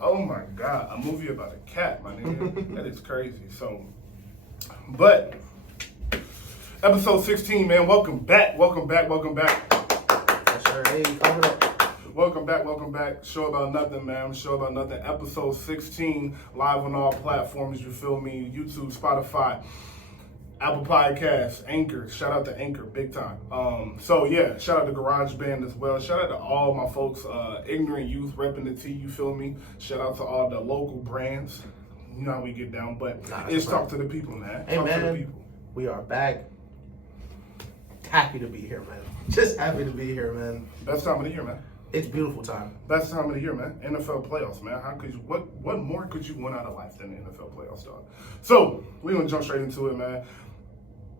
Oh my God, a movie about a cat, my nigga. That is crazy. So, but episode 16, man. Welcome back. Yes, sir. Hey, cover up. Welcome back. Show About Nothing, man. Show About Nothing. Episode 16, live on all platforms. You feel me? YouTube, Spotify, Apple Podcasts, Anchor. Shout out to Anchor, big time. So yeah, shout out to GarageBand as well. Shout out to all my folks, Ignorant Youth repping the T. You feel me? Shout out to all the local brands. You know how we get down, but it's talk to the people, man. Hey, talk man, to the people. We are back. Happy to be here, man. Just happy to be here, man. Best time of the year, man. It's beautiful time. Best time of the year, man. NFL playoffs, man. How could you? What more could you want out of life than the NFL playoffs, dog? So we're gonna jump straight into it, man.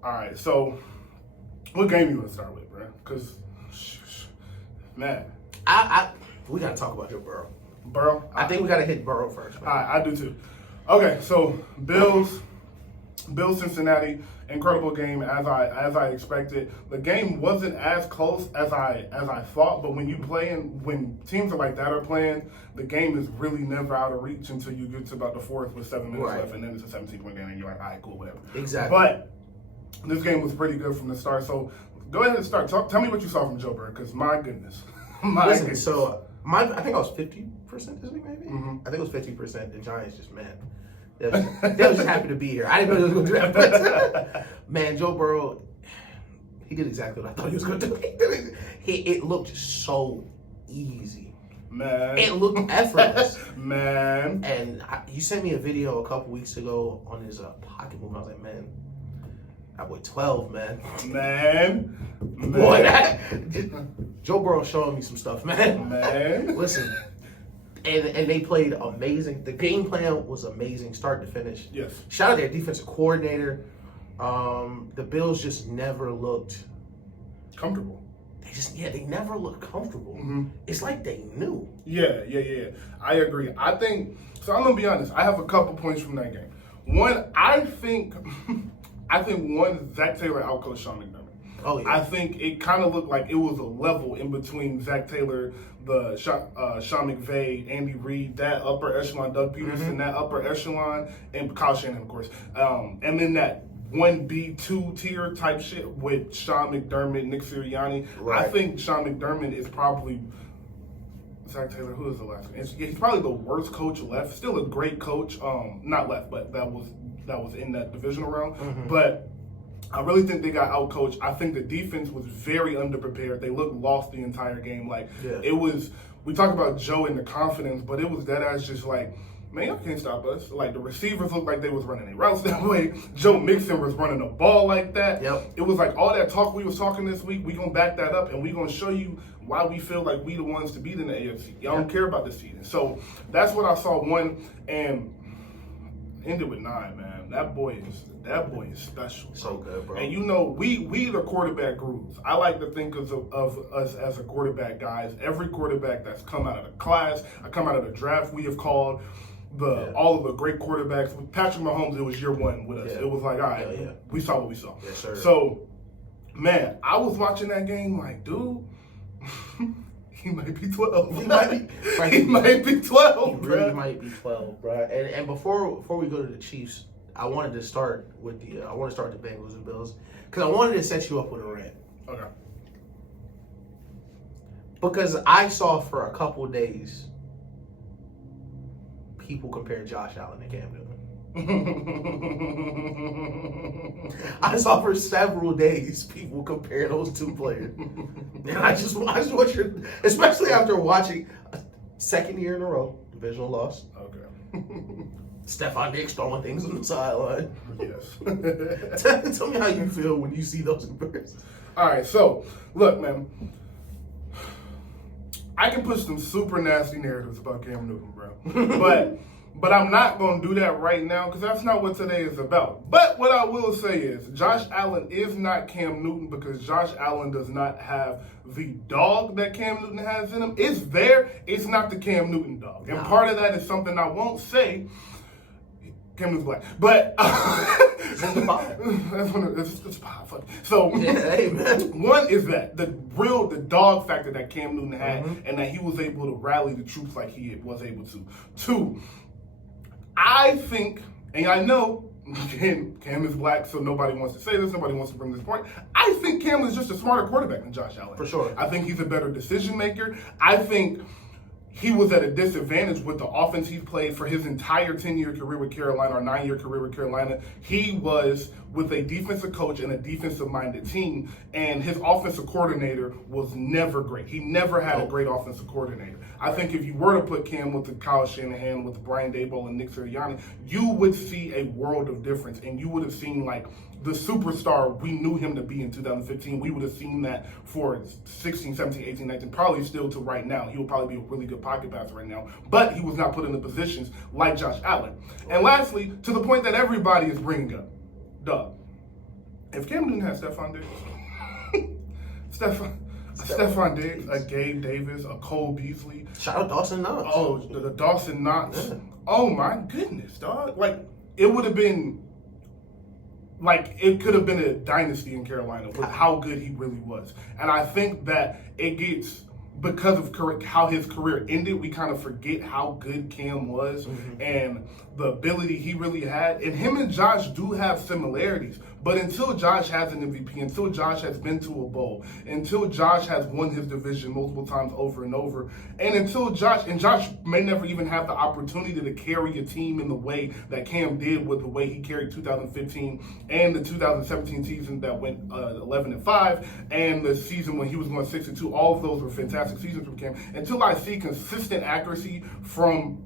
All right. So, what game you want to start with, bro? Because, man, We gotta talk about Joe Burrow. Burrow. I think we gotta hit Burrow first, man. All right, I do too. Okay, so Bills, Cincinnati. Incredible game as I expected. The game wasn't as close as I thought, but when teams like that are playing, the game is really never out of reach until you get to about the fourth with 7 minutes left, and then it's a 17-point game, and you're like, all right, cool, whatever. Exactly. But this game was pretty good from the start. So go ahead and start. Tell me what you saw from Joe Burrow, because my goodness, Listen, so I think I was 50% this week, maybe. Mm-hmm. I think it was 50%. The Giants just they was just happy to be here. I didn't know they was going to do that. But, man, Joe Burrow, he did exactly what I thought he was going to do. It looked so easy. Man. It looked effortless. Man. And you sent me a video a couple weeks ago on his pocket move. I was like, man, that boy 12, man. Man. Boy, Joe Burrow showing me some stuff, man. Man. Listen. And they played amazing. The game plan was amazing, start to finish. Yes. Shout out to their defensive coordinator. The Bills just never looked comfortable. They never looked comfortable. Mm-hmm. It's like they knew. Yeah. I agree. I'm gonna be honest. I have a couple points from that game. One, I think Zach Taylor outcoached Sean McDermott. Oh, yeah. I think it kind of looked like it was a level in between Zach Taylor, the Sean McVay, Andy Reid, that upper echelon, Doug Peterson, that upper echelon, and Kyle Shanahan, of course. And then that 1B, 2 tier type shit with Sean McDermott, Nick Sirianni. Right. I think Sean McDermott is probably Zach Taylor. Who is the last one? He's probably the worst coach left. Still a great coach. Not left, but that was in that divisional round. Mm-hmm. But I really think they got outcoached. I think the defense was very underprepared. They looked lost the entire game. It was. We talk about Joe and the confidence, but it was that ass just like, man, y'all can't stop us. Like, the receivers looked like they was running their routes that way. Joe Mixon was running the ball like that. Yep. It was like all that talk we was talking this week, we going to back that up, and we going to show you why we feel like we the ones to beat in the AFC. Y'all don't care about this season. So that's what I saw, one, and ended with 9, man. That boy is special. So good, bro. And you know, we the quarterback gurus. I like to think of us as a quarterback guys. Every quarterback that's come out of the class, come out of the draft we have called, all of the great quarterbacks. With Patrick Mahomes, it was year one with us. Yeah. It was like, all right, we saw what we saw. Yes, sir. So, man, I was watching that game like, dude, he might be 12. He might be 12, He really might be 12, bro. And before we go to the Chiefs, I wanted to start with the Bengals and Bills because I wanted to set you up with a rant. Okay. Because I saw for a couple of days people compare Josh Allen to Cam Newton. I saw for several days people compare those two players, and I just want you, especially after watching a second year in a row divisional loss. Okay. Stephon Diggs throwing things on the sideline. Yes. Tell me how you feel when you see those comparisons. All right, so look, man. I can push some super nasty narratives about Cam Newton, bro. But I'm not going to do that right now because that's not what today is about. But what I will say is Josh Allen is not Cam Newton because Josh Allen does not have the dog that Cam Newton has in him. It's there. It's not the Cam Newton dog. And part of that is something I won't say. Cam Newton's black. But It's in the pod. it's pod. Fuck. So Yeah, hey, man. one is that the dog factor that Cam Newton had, and that he was able to rally the troops like he was able to. Two, I think, and I know Cam is black, so nobody wants to say this, nobody wants to bring this point. I think Cam is just a smarter quarterback than Josh Allen. For sure. I think he's a better decision maker. I think he was at a disadvantage with the offense he played for his entire 10-year career with Carolina, or 9-year career with Carolina. He was with a defensive coach and a defensive-minded team, and his offensive coordinator was never great. He never had a great offensive coordinator. I think if you were to put Cam with the Kyle Shanahan, with Brian Daboll and Nick Sirianni, you would see a world of difference, and you would have seen, like, the superstar we knew him to be in 2015. We would have seen that for 16, 17, 18, 19, probably still to right now. He would probably be a really good pocket passer right now, but he was not put in the positions like Josh Allen. And lastly, to the point that everybody is bringing up, Doug, if Cam Newton had Stephon Diggs, Stephon Diggs, a Gabe Davis, a Cole Beasley. Shout out Dawson Knox. Oh, the Dawson Knox. Yeah. Oh my goodness, dog. Like, it would have been, like, it could have been a dynasty in Carolina with how good he really was. And I think that it gets, because of how his career ended, we kind of forget how good Cam was and the ability he really had. And him and Josh do have similarities. But until Josh has an MVP, until Josh has been to a bowl, until Josh has won his division multiple times over and over, and until Josh may never even have the opportunity to carry a team in the way that Cam did with the way he carried 2015 and the 2017 season that went 11-5, and the season when he was going 6-2. All of those were fantastic seasons for Cam. Until I see consistent accuracy from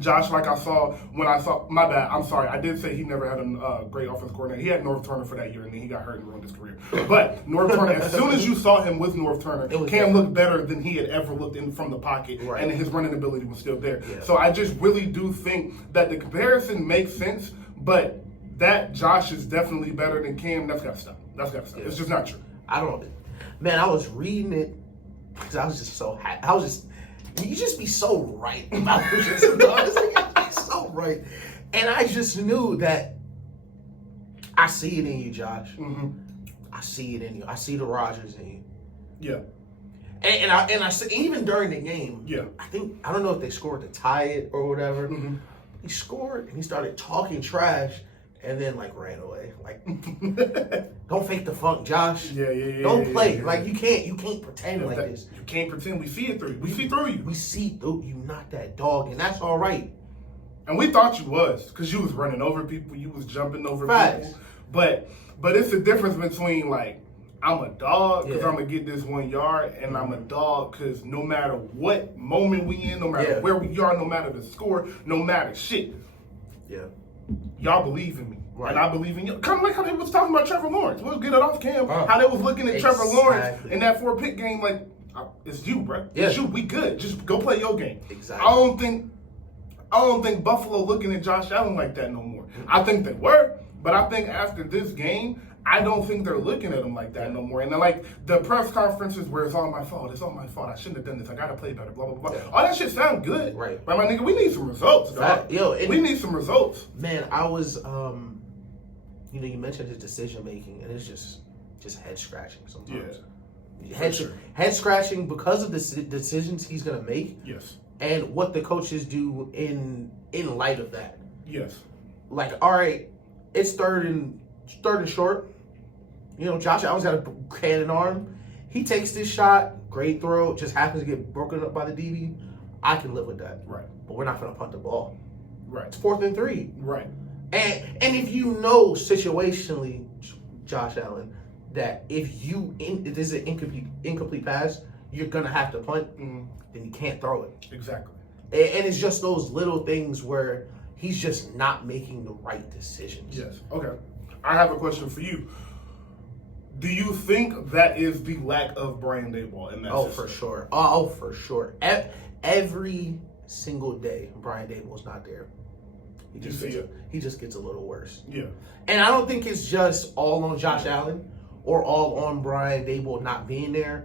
Josh, like I saw when I saw, my bad, I'm sorry, I did say he never had a great offensive coordinator. He had North Turner for that year, and then he got hurt and ruined his career. But North Turner, as soon as you saw him with North Turner, Cam looked better than he had ever looked in from the pocket, and his running ability was still there. Yeah. So I just really do think that the comparison makes sense, but that Josh is definitely better than Cam, that's got to stop. That's got to stop. Yeah. It's just not true. I was reading it because I was just so happy. You just be so right about this. So right. And I just knew that I see it in you, Josh. I see it in you. I see the Rodgers in you. Yeah. And I see, even during the game, yeah. I don't know if they scored to tie it or whatever. He scored and he started talking trash and then like ran away. Like, don't fake the funk, Josh. Yeah. Don't play. Like you can't pretend like this. You can't pretend. We see it through you. We see through you. We see through you, not that dog, and that's all right. And we thought you was, because you was running over people, you was jumping over people. But it's the difference between, like, I'm a dog because I'm going to get this 1 yard, and I'm a dog because no matter what moment we in, no matter where we are, no matter the score, no matter shit, y'all believe in me. Right. And I believe in you. Kind of like how they was talking about Trevor Lawrence. We'll get it off Cam. How they was looking at Trevor Lawrence in that 4-pick game like, it's you, bro. It's you. We good. Just go play your game. Exactly. I don't think Buffalo looking at Josh Allen like that no more. I think they were, but I think after this game, I don't think they're looking at him like that no more. And then, like, the press conferences where it's all my fault. It's all my fault. I shouldn't have done this. I got to play better, blah, blah, blah. Yeah. All that shit sound good. Right. But, my nigga, we need some results, dog. We need some results. Man, I was, you mentioned his decision-making, and it's just head-scratching sometimes. Yeah. Head scratching because of the decisions he's gonna make. Yes. And what the coaches do in light of that. Yes. Like, all right, it's third and short. Josh Allen's got a cannon arm. He takes this shot, great throw, just happens to get broken up by the DB. I can live with that. Right. But we're not gonna punt the ball. Right. It's 4th and 3. Right. And if you know situationally, Josh Allen, that if this is an incomplete pass, you're gonna have to punt, then you can't throw it. Exactly. And it's just those little things where he's just not making the right decisions. Yes. Okay. I have a question for you. Do you think that is the lack of Brian Daboll in that system? For sure. Every single day, Brian Daboll's not there. He just gets a little worse. Yeah. And I don't think it's just all on Josh Allen or all on Brian Daboll not being there,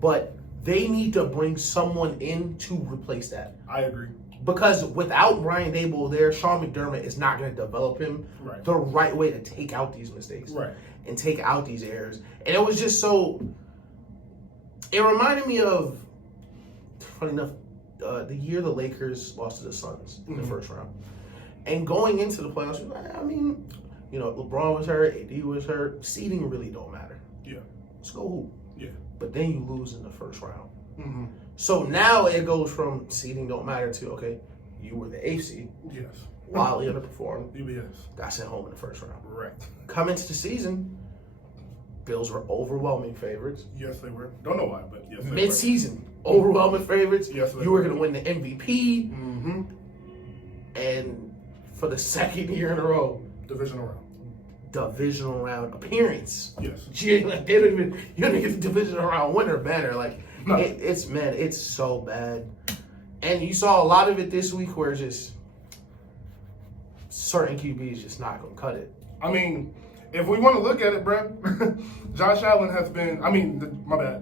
but they need to bring someone in to replace that. I agree. Because without Brian Dable there, Sean McDermott is not going to develop him the right way to take out these mistakes and take out these errors. And it was just so. It reminded me of, funny enough, the year the Lakers lost to the Suns in the first round. And going into the playoffs, I mean, you know, LeBron was hurt, AD was hurt. Seeding really don't matter. Yeah. Let's go hoop. Yeah. But then you lose in the first round. Mm-hmm. So now it goes from seeding don't matter to, okay, you were the AFC. Yes. Wildly underperformed. Yes. Got sent home in the first round. Right. Come into the season, Bills were overwhelming favorites. Yes, they were. Don't know why, but yes, they Mid-season, overwhelming favorites. Yes, you were going to win the MVP. Mm-hmm. And for the second year in a row, divisional round appearance. Yes. You don't even get the divisional round winner banner. Like, no. It's so bad. And you saw a lot of it this week where just certain QBs just not going to cut it. I mean, if we want to look at it, Brent, Josh Allen has been,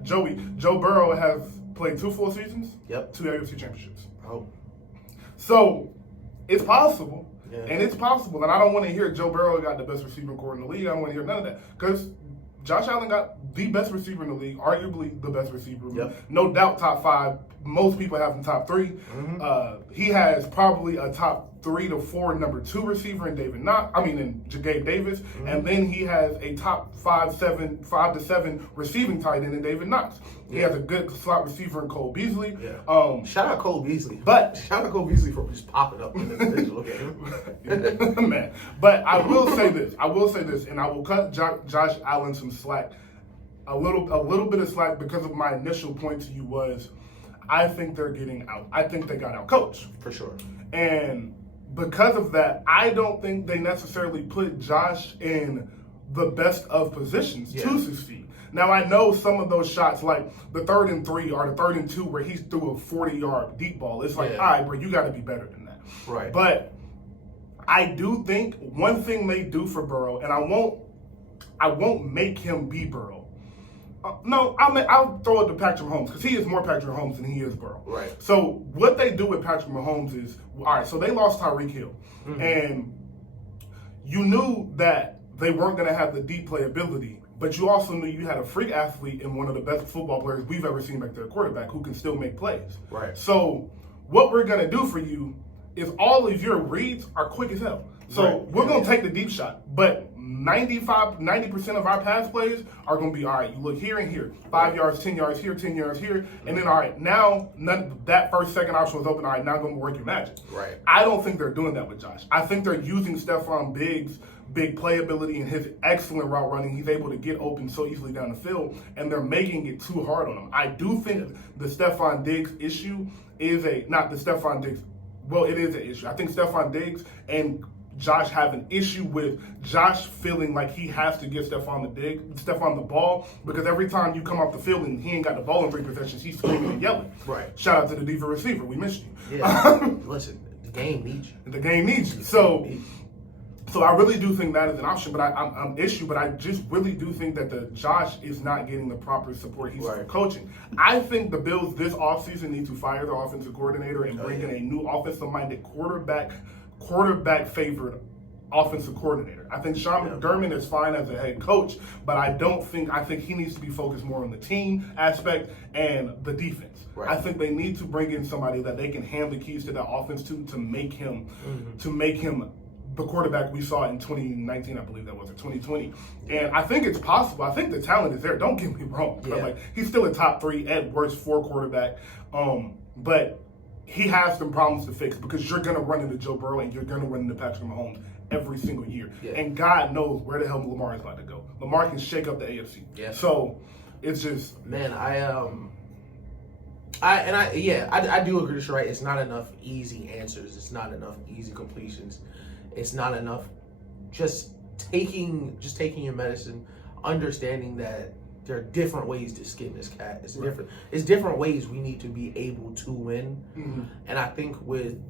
Joe Burrow has played 2 full seasons, 2 AFC championships. Oh. So, it's possible. Yeah. And it's possible. And I don't want to hear Joe Burrow got the best receiving core in the league. I don't want to hear none of that. Because Josh Allen got the best receiver in the league, arguably the best receiver. Yep. No doubt top 5. Most people have him top 3. Mm-hmm. He has probably a top 3 to 4 number 2 receiver in in Gabe Davis. Mm-hmm. And then he has a top 5 to 7 receiving tight end in David Knox. He has a good slot receiver in Cole Beasley. Yeah. Shout out Cole Beasley. Shout out Cole Beasley for just popping up in the divisional game. Man. But I will say this, and I will cut Josh Allen some slack. A little bit of slack because of my initial point to you was I think they're getting out. I think they got out coached. For sure. And because of that, I don't think they necessarily put Josh in the best of positions to succeed. Now, I know some of those shots, like the 3rd and 3 or the 3rd and 2 where he threw a 40-yard deep ball. It's like, all right, bro, you got to be better than that. Right. But I do think one thing they do for Burrow, and I won't make him be Burrow. I'll throw it to Patrick Mahomes because he is more Patrick Mahomes than he is Burrow. Right. So what they do with Patrick Mahomes is, all right, so they lost Tyreek Hill. Mm-hmm. And you knew that they weren't going to have the deep playability, but you also knew you had a freak athlete and one of the best football players we've ever seen back there, quarterback, who can still make plays. Right. So what we're going to do for you is all of your reads are quick as hell. So we're going to take the deep shot, but 90% of our pass plays are going to be, all right, you look here and here, 5 yards, 10 yards here, 10 yards here, and then, all right, now that first, second option was open, all right, now I'm going to work your magic. Right. I don't think they're doing that with Josh. I think they're using Stephon Diggs' big playability and his excellent route running. He's able to get open so easily down the field, and they're making it too hard on him. I do think the Stephon Diggs issue is it is an issue. I think Stephon Diggs and Josh have an issue with Josh feeling like he has to give Stephon the ball because every time you come off the field and he ain't got the ball in 3 possessions, he's screaming and yelling. Right. Shout out to the diva receiver. We missed you. Yeah. Listen, the game needs you. The game needs you. So I really do think that is an option, but I'm issue. But I just really do think that the Josh is not getting the proper support he's from coaching. I think the Bills this offseason need to fire their offensive coordinator and bring in a new offensive-minded quarterback favored offensive coordinator. I think Sean McDermott is fine as a head coach, but I think he needs to be focused more on the team aspect and the defense. Right. I think they need to bring in somebody that they can hand the keys to that offense to make him the quarterback we saw in 2019, I believe that was, or 2020. And I think it's possible. I think the talent is there. Don't get me wrong. Yeah. But he's still a top 3 at worst 4 quarterback. But he has some problems to fix because you're going to run into Joe Burrow and you're going to run into Patrick Mahomes every single year. Yeah. And God knows where the hell Lamar is about to go. Lamar can shake up the AFC. Yeah. So it's just... Man, I do agree with you, right? It's not enough easy answers. It's not enough easy completions. It's not enough just taking your medicine, understanding that there are different ways to skin this cat. It's different ways we need to be able to win. Mm-hmm. And I think with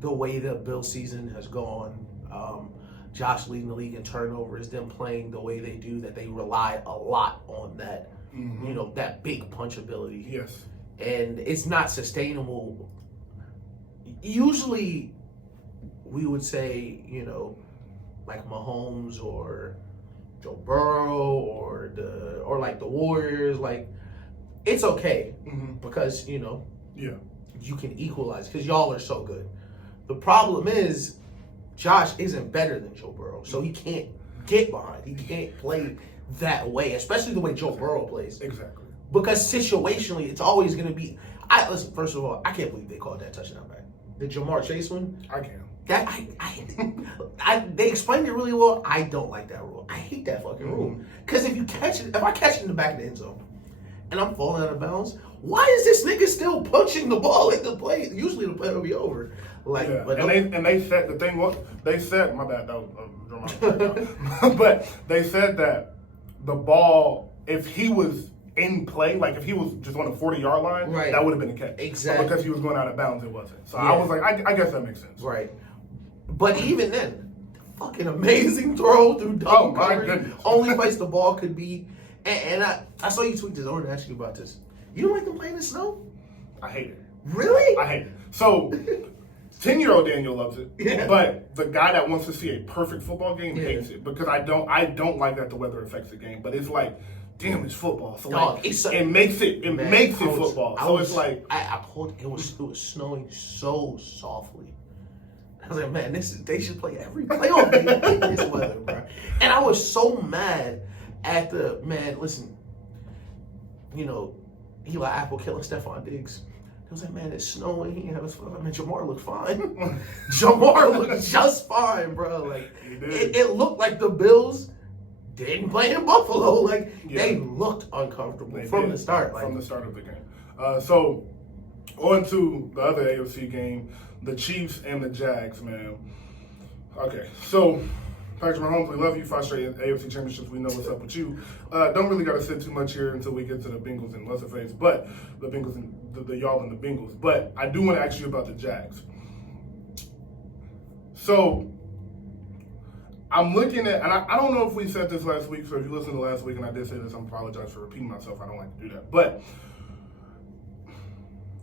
the way the Bills season has gone, Josh leading the league in turnovers, them playing the way they do, that they rely a lot on that, that big punch ability. Yes. And it's not sustainable. usually we would say, like Mahomes or Joe Burrow or like the Warriors, like it's okay because you can equalize because y'all are so good. The problem is Josh isn't better than Joe Burrow, so he can't get behind. He can't play that way, especially the way Joe Burrow plays. Exactly. Because situationally, it's always going to be. Listen. First of all, I can't believe they called that touchdown back. The Jamar Chase one. I can. They explained it really well. I don't like that rule. I hate that fucking rule. Because if I catch it in the back of the end zone, and I'm falling out of bounds, why is this nigga still punching the ball at the play? Usually the play will be over. Like, yeah. but they said the thing was they said my bad that was but they said that the ball, if he was in play, like if he was just on the 40-yard line, right, that would have been a catch. Exactly. But because he was going out of bounds, it wasn't. So I was like, I guess that makes sense. Right. But even then, fucking amazing throw through double coverage. Goodness. Only place the ball could be. And I saw you tweet this. I wanted to ask you about this. You don't like them playing in the snow? I hate it. Really? I hate it. So 10-year-old Daniel loves it, yeah, but the guy that wants to see a perfect football game hates it because I don't like that the weather affects the game. But it's like, damn, it's football. So dog, like, it makes it football. So it's like I pulled. It was snowing so softly. I was like, man, they should play every playoff game in this weather, bro. And I was so mad at listen, Eli Apple killing Stephon Diggs. It was like, man, it's snowing. He had fun. I mean, Jamar looked fine. Jamar looked just fine, bro. Like, it looked like the Bills didn't play in Buffalo. Like, they looked uncomfortable from the start. Like, from the start of the game. So, on to the other AFC game, the Chiefs and the Jags, man. Okay, so Patrick Mahomes, we love you. 5 straight AFC championships. We know what's up with you. Don't really got to sit too much here until we get to the Bengals and what's-the-face, but the Bengals and the y'all and the Bengals. But I do want to ask you about the Jags. So I'm looking at, and I don't know if we said this last week, so if you listened to last week and I did say this, I apologize for repeating myself. I don't like to do that. But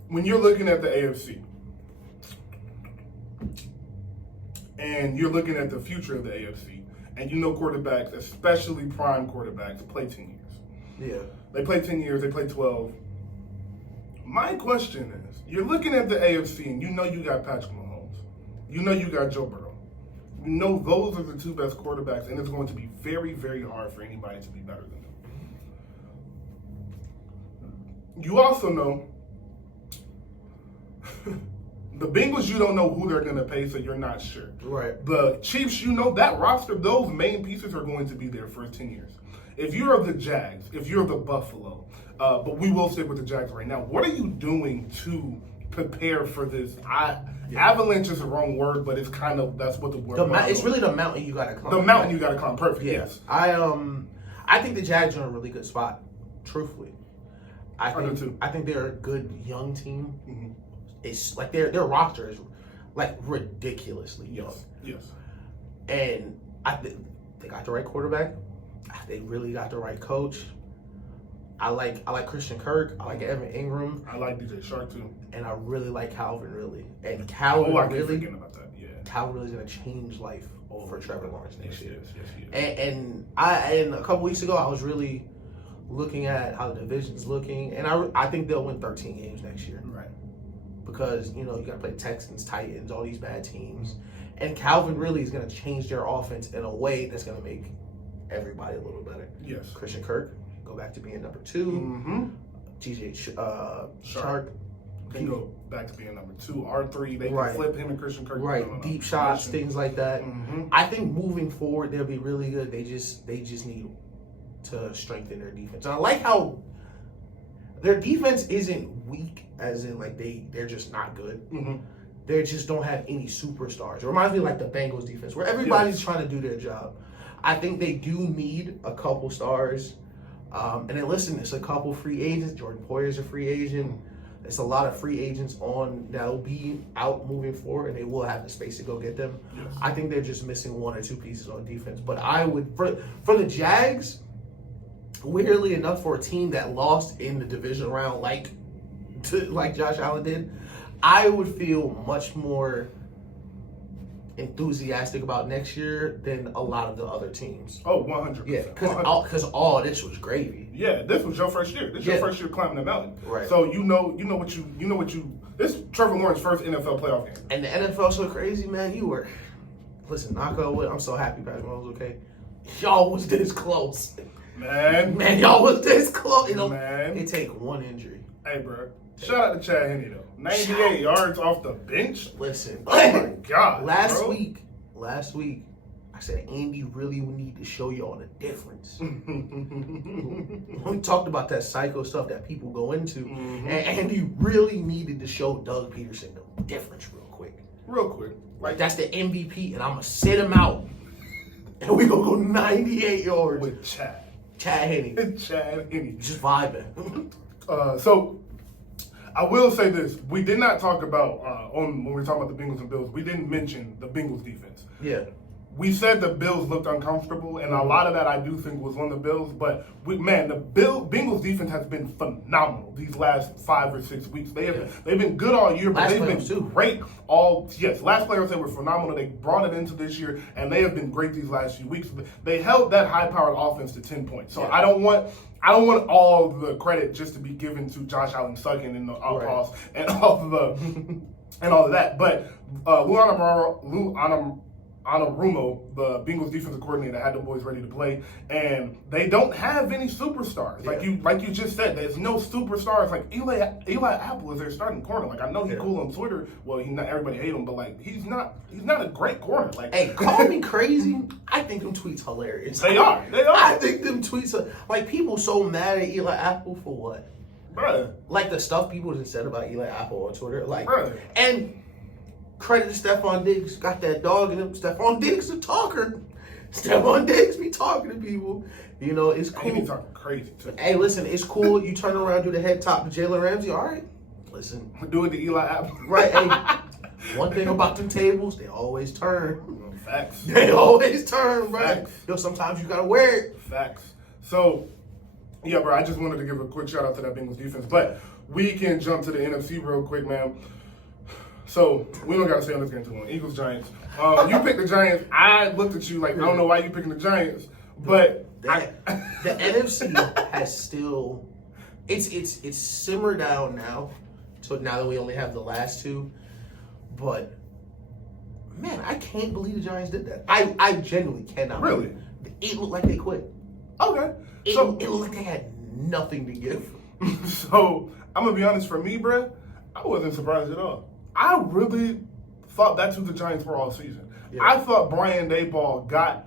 when you're looking at the AFC, and you're looking at the future of the AFC, and quarterbacks, especially prime quarterbacks, play 10 years. Yeah. They play 10 years, they play 12. My question is, you're looking at the AFC, and you got Patrick Mahomes. You got Joe Burrow. Those are the two best quarterbacks, and it's going to be very, very hard for anybody to be better than them. You also know the Bengals, you don't know who they're going to pay, so you're not sure. Right. The Chiefs, that roster, those main pieces are going to be there for 10 years. If you're the Jags, if you're the Buffalo, but we will stick with the Jags right now, what are you doing to prepare for this? Avalanche is the wrong word, but it's kind of, that's what the word is. It's really the mountain you got to climb. The mountain you got to climb. Perfect, yeah. Yes. I think the Jags are in a really good spot, truthfully. I do too. I think they're a good young team. Mm-hmm. It's like their roster is like ridiculously young. Yes. And they got the right quarterback. They really got the right coach. I like Christian Kirk. I like Evan Ingram. I like DJ Shark too. And I really like Calvin Ridley. And Calvin Ridley, forgetting about that. Yeah. Calvin Ridley's gonna change life for Trevor Lawrence next year. Yes. And a couple weeks ago, I was really looking at how the division's looking, and I think they'll win 13 games next year. Right. Because you got to play Texans, Titans, all these bad teams, and Calvin really is going to change their offense in a way that's going to make everybody a little better. Yes. Christian Kirk go back to being number 2. Mm-hmm. TJ Shark can go back to being number 2. R3, they right. can flip him and Christian Kirk. Right, deep shots, things like that. Mm-hmm. I think moving forward they'll be really good. They just need to strengthen their defense. And I like how their defense isn't weak, as in like they're just not good. Mm-hmm. They just don't have any superstars. It reminds me of like the Bengals defense, where everybody's trying to do their job. I think they do need a couple stars. And then listen, it's a couple free agents. Jordan Poyer's a free agent. It's a lot of free agents that'll be out moving forward, and they will have the space to go get them. Yes. I think they're just missing 1 or 2 pieces on defense. But I would, for the Jags, weirdly enough, for a team that lost in the division round like Josh Allen did, I would feel much more enthusiastic about next year than a lot of the other teams. Oh, 100%. Yeah, because all this was gravy. Yeah, this was your first year. This is your first year climbing the mountain. Right. So you know what you. This is Trevor Lawrence's first NFL playoff game. And the NFL's so crazy, man. Listen, knock on wood. I'm so happy Patrick Mahomes was okay. Y'all was this close. Man, y'all was this close. Man. It take one injury. Hey, bro. Shout out to Chad Henne, though. 98 yards off the bench. Listen. Oh, my God. Last week, I said, Andy really would need to show y'all the difference. We talked about that psycho stuff that people go into. And Andy really needed to show Doug Peterson the difference real quick. Like, That's the MVP, and I'm going to sit him out. And we going to go 98 yards. With Chad Henne. Chad Henne. Just vibing. So, I will say this. We did not talk about, when we were talking about the Bengals and Bills, we didn't mention the Bengals defense. Yeah. We said the Bills looked uncomfortable, and a lot of that I do think was on the Bills. But the Bengals defense has been phenomenal these last 5 or 6 weeks. They've been good all year, but they've been great all. Yes, last players they were phenomenal. They brought it into this year, and they have been great these last few weeks. But they held that high-powered offense to 10 points. So I don't want all the credit just to be given to Josh Allen sucking in the outpost and all of that. But Lou Anarumo, the Bengals defensive coordinator, had the boys ready to play, and they don't have any superstars. Like you just said, there's no superstars. Like Eli Apple is their starting corner. Like I know he's cool on Twitter. Well, everybody hate him, but like he's not a great corner. Like, hey, call me crazy. I think them tweets hilarious. They are. I think them tweets are like people so mad at Eli Apple for what? Bruh. Like the stuff people just said about Eli Apple on Twitter. Like, bruh. And credit to Stephon Diggs, got that dog in him. Stephon Diggs a talker. Stephon Diggs be talking to people. It's cool. He be talking crazy too. Hey, listen, it's cool. You turn around, do the head top to Jalen Ramsey. All right, listen. Do it to Eli Apple. Right. Hey, one thing about them tables, they always turn. Facts. They always turn, bro. Facts. Sometimes you gotta wear it. Facts. So, yeah, bro, I just wanted to give a quick shout out to that Bengals defense. But we can jump to the NFC real quick, man. So, we don't got to stay on this game too long. Eagles, Giants. You picked the Giants. I looked at you like, I don't know why you picking the Giants. But the NFC has still, it's simmered down now. So now that we only have the last two. But, man, I can't believe the Giants did that. I genuinely cannot. Really? It looked like they quit. Okay. It looked like they had nothing to give. So, I'm going to be honest, for me, bro, I wasn't surprised at all. I really thought that's who the Giants were all season. Yeah. I thought Brian Daboll got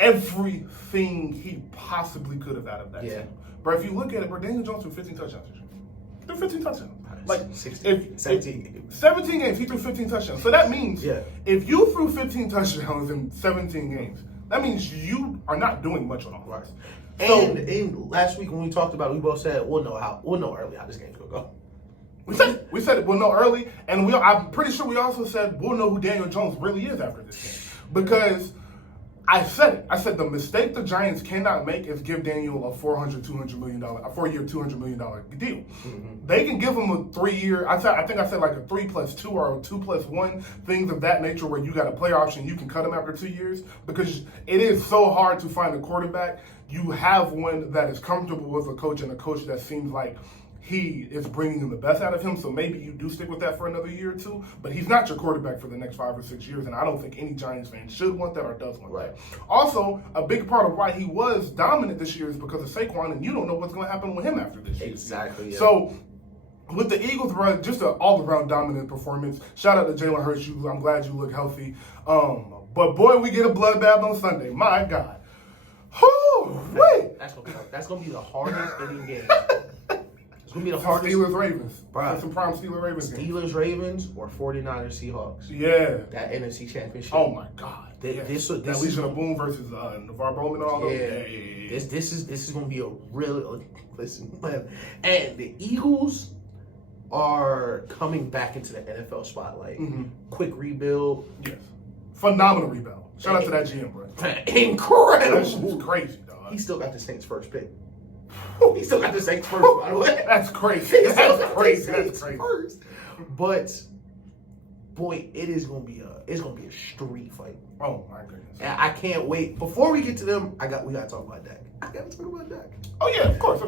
everything he possibly could have out of that team. But if you look at it, bro, Daniel Jones threw 15 touchdowns this year. Threw 15 touchdowns. Like 17 games, he threw 15 touchdowns. So that means if you threw 15 touchdowns in 17 games, that means you are not doing much on offense. Right. And last week when we talked about it, we both said we'll know early how this game's gonna go. We said we'll know early, and I'm pretty sure we also said we'll know who Daniel Jones really is after this game. Because I said it. I said the mistake the Giants cannot make is give Daniel a $4-year, $200 million deal. Mm-hmm. They can give him a 3-year, I think I said like a 3+2 or a 2+1, things of that nature where you got a player option, you can cut him after 2 years, because it is so hard to find a quarterback. You have one that is comfortable with a coach and a coach that seems like he is bringing the best out of him, so maybe you do stick with that for another year or two, but he's not your quarterback for the next 5 or 6 years, and I don't think any Giants fan should want that or does want that. Also, a big part of why he was dominant this year is because of Saquon, and you don't know what's going to happen with him after this year. Exactly. Yeah. So, with the Eagles, bro, just an all-around dominant performance. Shout out to Jalen Hurts. I'm glad you look healthy. But, boy, we get a bloodbath on Sunday. My God. Whew, wait. That's gonna be the hardest hitting game. It's gonna be the hardest. Steelers-Ravens. That's some prime Steelers-Ravens game. Steelers-Ravens or 49ers-Seahawks. Yeah. That NFC Championship. Oh, my God. This Legion Boom versus NaVar Bowman and all those. Yeah. This is gonna be a really listen, man. And the Eagles are coming back into the NFL spotlight. Mm-hmm. Quick rebuild. Yes. Phenomenal rebuild. Shout out to that GM, bro. Incredible. That shit's crazy, dog. He still got the Saints first pick. He still got the Saints first, by the way. That's crazy. That's crazy. First. But boy, it's gonna be a street fight. Oh my goodness! And I can't wait. Before we get to them, we gotta talk about Dak. I gotta talk about Dak. Oh yeah, of course.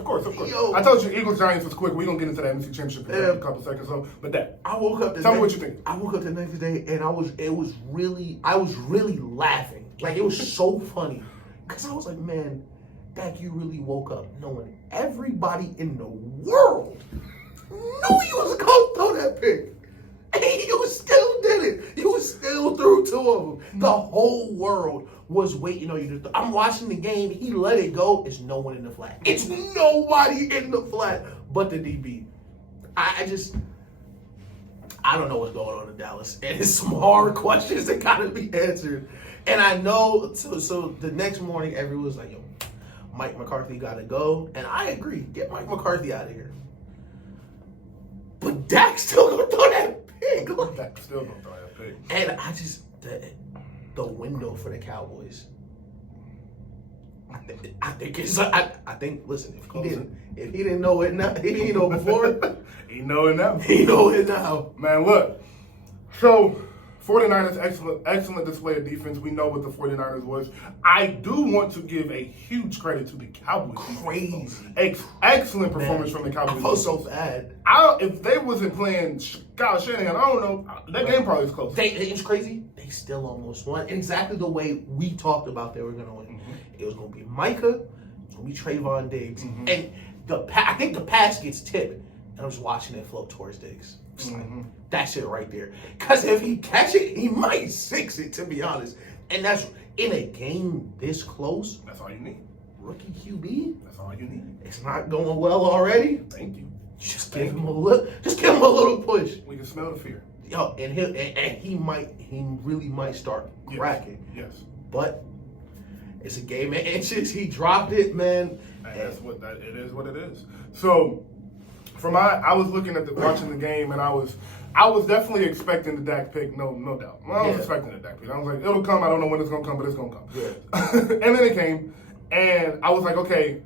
Yo. I told you Eagles Giants was quick. We're gonna get into that NFC Championship in a couple seconds. So, but that I woke up. Tell me what you think. I woke up the next day and I was really laughing. Like it was so funny because I was like, man, Dak, you really woke up knowing everybody in the world knew he was gonna throw that pick. And you still did it. You still threw two of them. The whole world was waiting on you to I'm watching the game. He let it go. It's no one in the flat. It's nobody in the flat but the DB. I don't know what's going on in Dallas. And it's some hard questions that gotta be answered. And I know, so the next morning, everyone was like, yo, Mike McCarthy gotta go. And I agree. Get Mike McCarthy out of here. But Dak's still gonna throw that pig. Dak's still gonna throw that pig. And I just the window for the Cowboys. I think. Listen, if he didn't know it now, he didn't know before. He know it now. He know it now. Man, look. So 49ers, excellent display of defense. We know what the 49ers was. I do want to give a huge credit to the Cowboys. Crazy. Excellent performance from the Cowboys. I felt so bad. If they wasn't playing Kyle Shanahan, I don't know. That game probably was close. It's crazy. They still almost won. Exactly the way we talked about they were going to win. Mm-hmm. It was going to be Micah. It was going to be Trayvon Diggs. Mm-hmm. And I think the pass gets tipped. And I'm just watching it float towards Diggs. Like, that's it right there. Because if he catch it, he might six it, to be honest. And that's in a game this close. That's all you need. Rookie QB. That's all you need. It's not going well already. Thank you. Just give him a little push. We can smell the fear. Yo, and he really might start cracking. Yes. But it's a game of inches. He dropped it, man. And that's it is what it is. So I was looking at watching the game, and I was definitely expecting the Dak pick, no doubt. I was expecting the Dak pick. I was like, it'll come. I don't know when it's gonna come, but it's gonna come. Yeah. And then it came, and I was like, okay.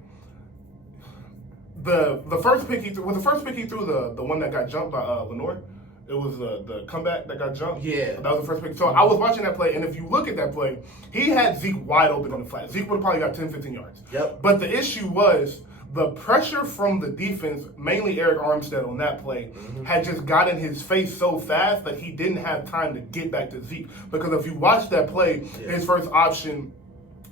The first pick he threw the one that got jumped by Lenore. It was the comeback that got jumped. Yeah. That was the first pick. So I was watching that play, and if you look at that play, he had Zeke wide open on the flat. Zeke would have probably got 10, 15 yards. Yep. But the issue was the pressure from the defense, mainly Eric Armstead on that play, had just got in his face so fast that he didn't have time to get back to Zeke. Because if you watch that play, his first option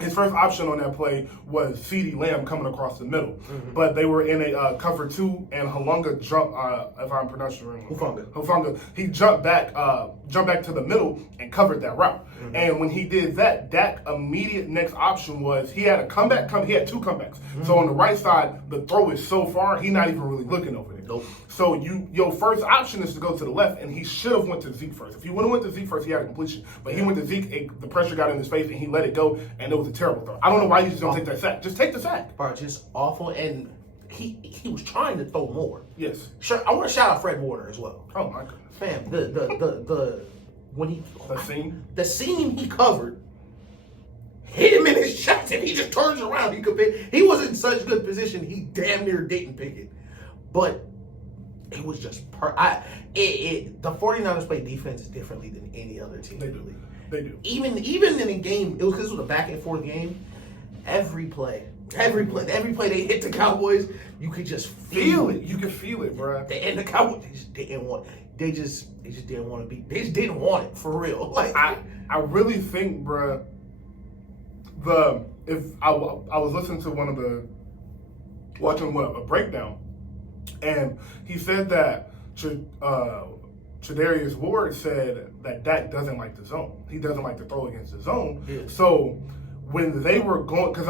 on that play was CeeDee Lamb coming across the middle. But they were in a cover two, and Halunga jumped, if I'm pronouncing it right. Hufanga. He jumped back to the middle and covered that route. And when he did that, Dak immediate next option was he had a comeback. He had two comebacks. So on the right side, the throw is so far, he's not even really looking over there. Nope. So your first option is to go to the left, and he should have went to Zeke first. If he would have went to Zeke first, he had a completion. But he went to Zeke, the pressure got in his face, and he let it go, and it was a terrible throw. I don't know why you just don't take that sack. Just take the sack. Bro, just awful, and he was trying to throw more. Yes. Sure, I want to shout out Fred Warner as well. Oh my goodness. Fam, the seam he covered hit him in his chest, and he just turns around. He was in such good position, he damn near didn't pick it. But it was just the 49ers play defense differently than any other team. They do. Even in a game, it was a back and forth game. Every play they hit the Cowboys, you could just feel it. You could feel it, bro. And the Cowboys they just didn't want to be. They just didn't want it for real. Like I really think, bro. I was listening to watching a breakdown, and he said that Tre'Davious Ward said that Dak doesn't like the zone. He doesn't like to throw against the zone. Yeah. So when they were going, because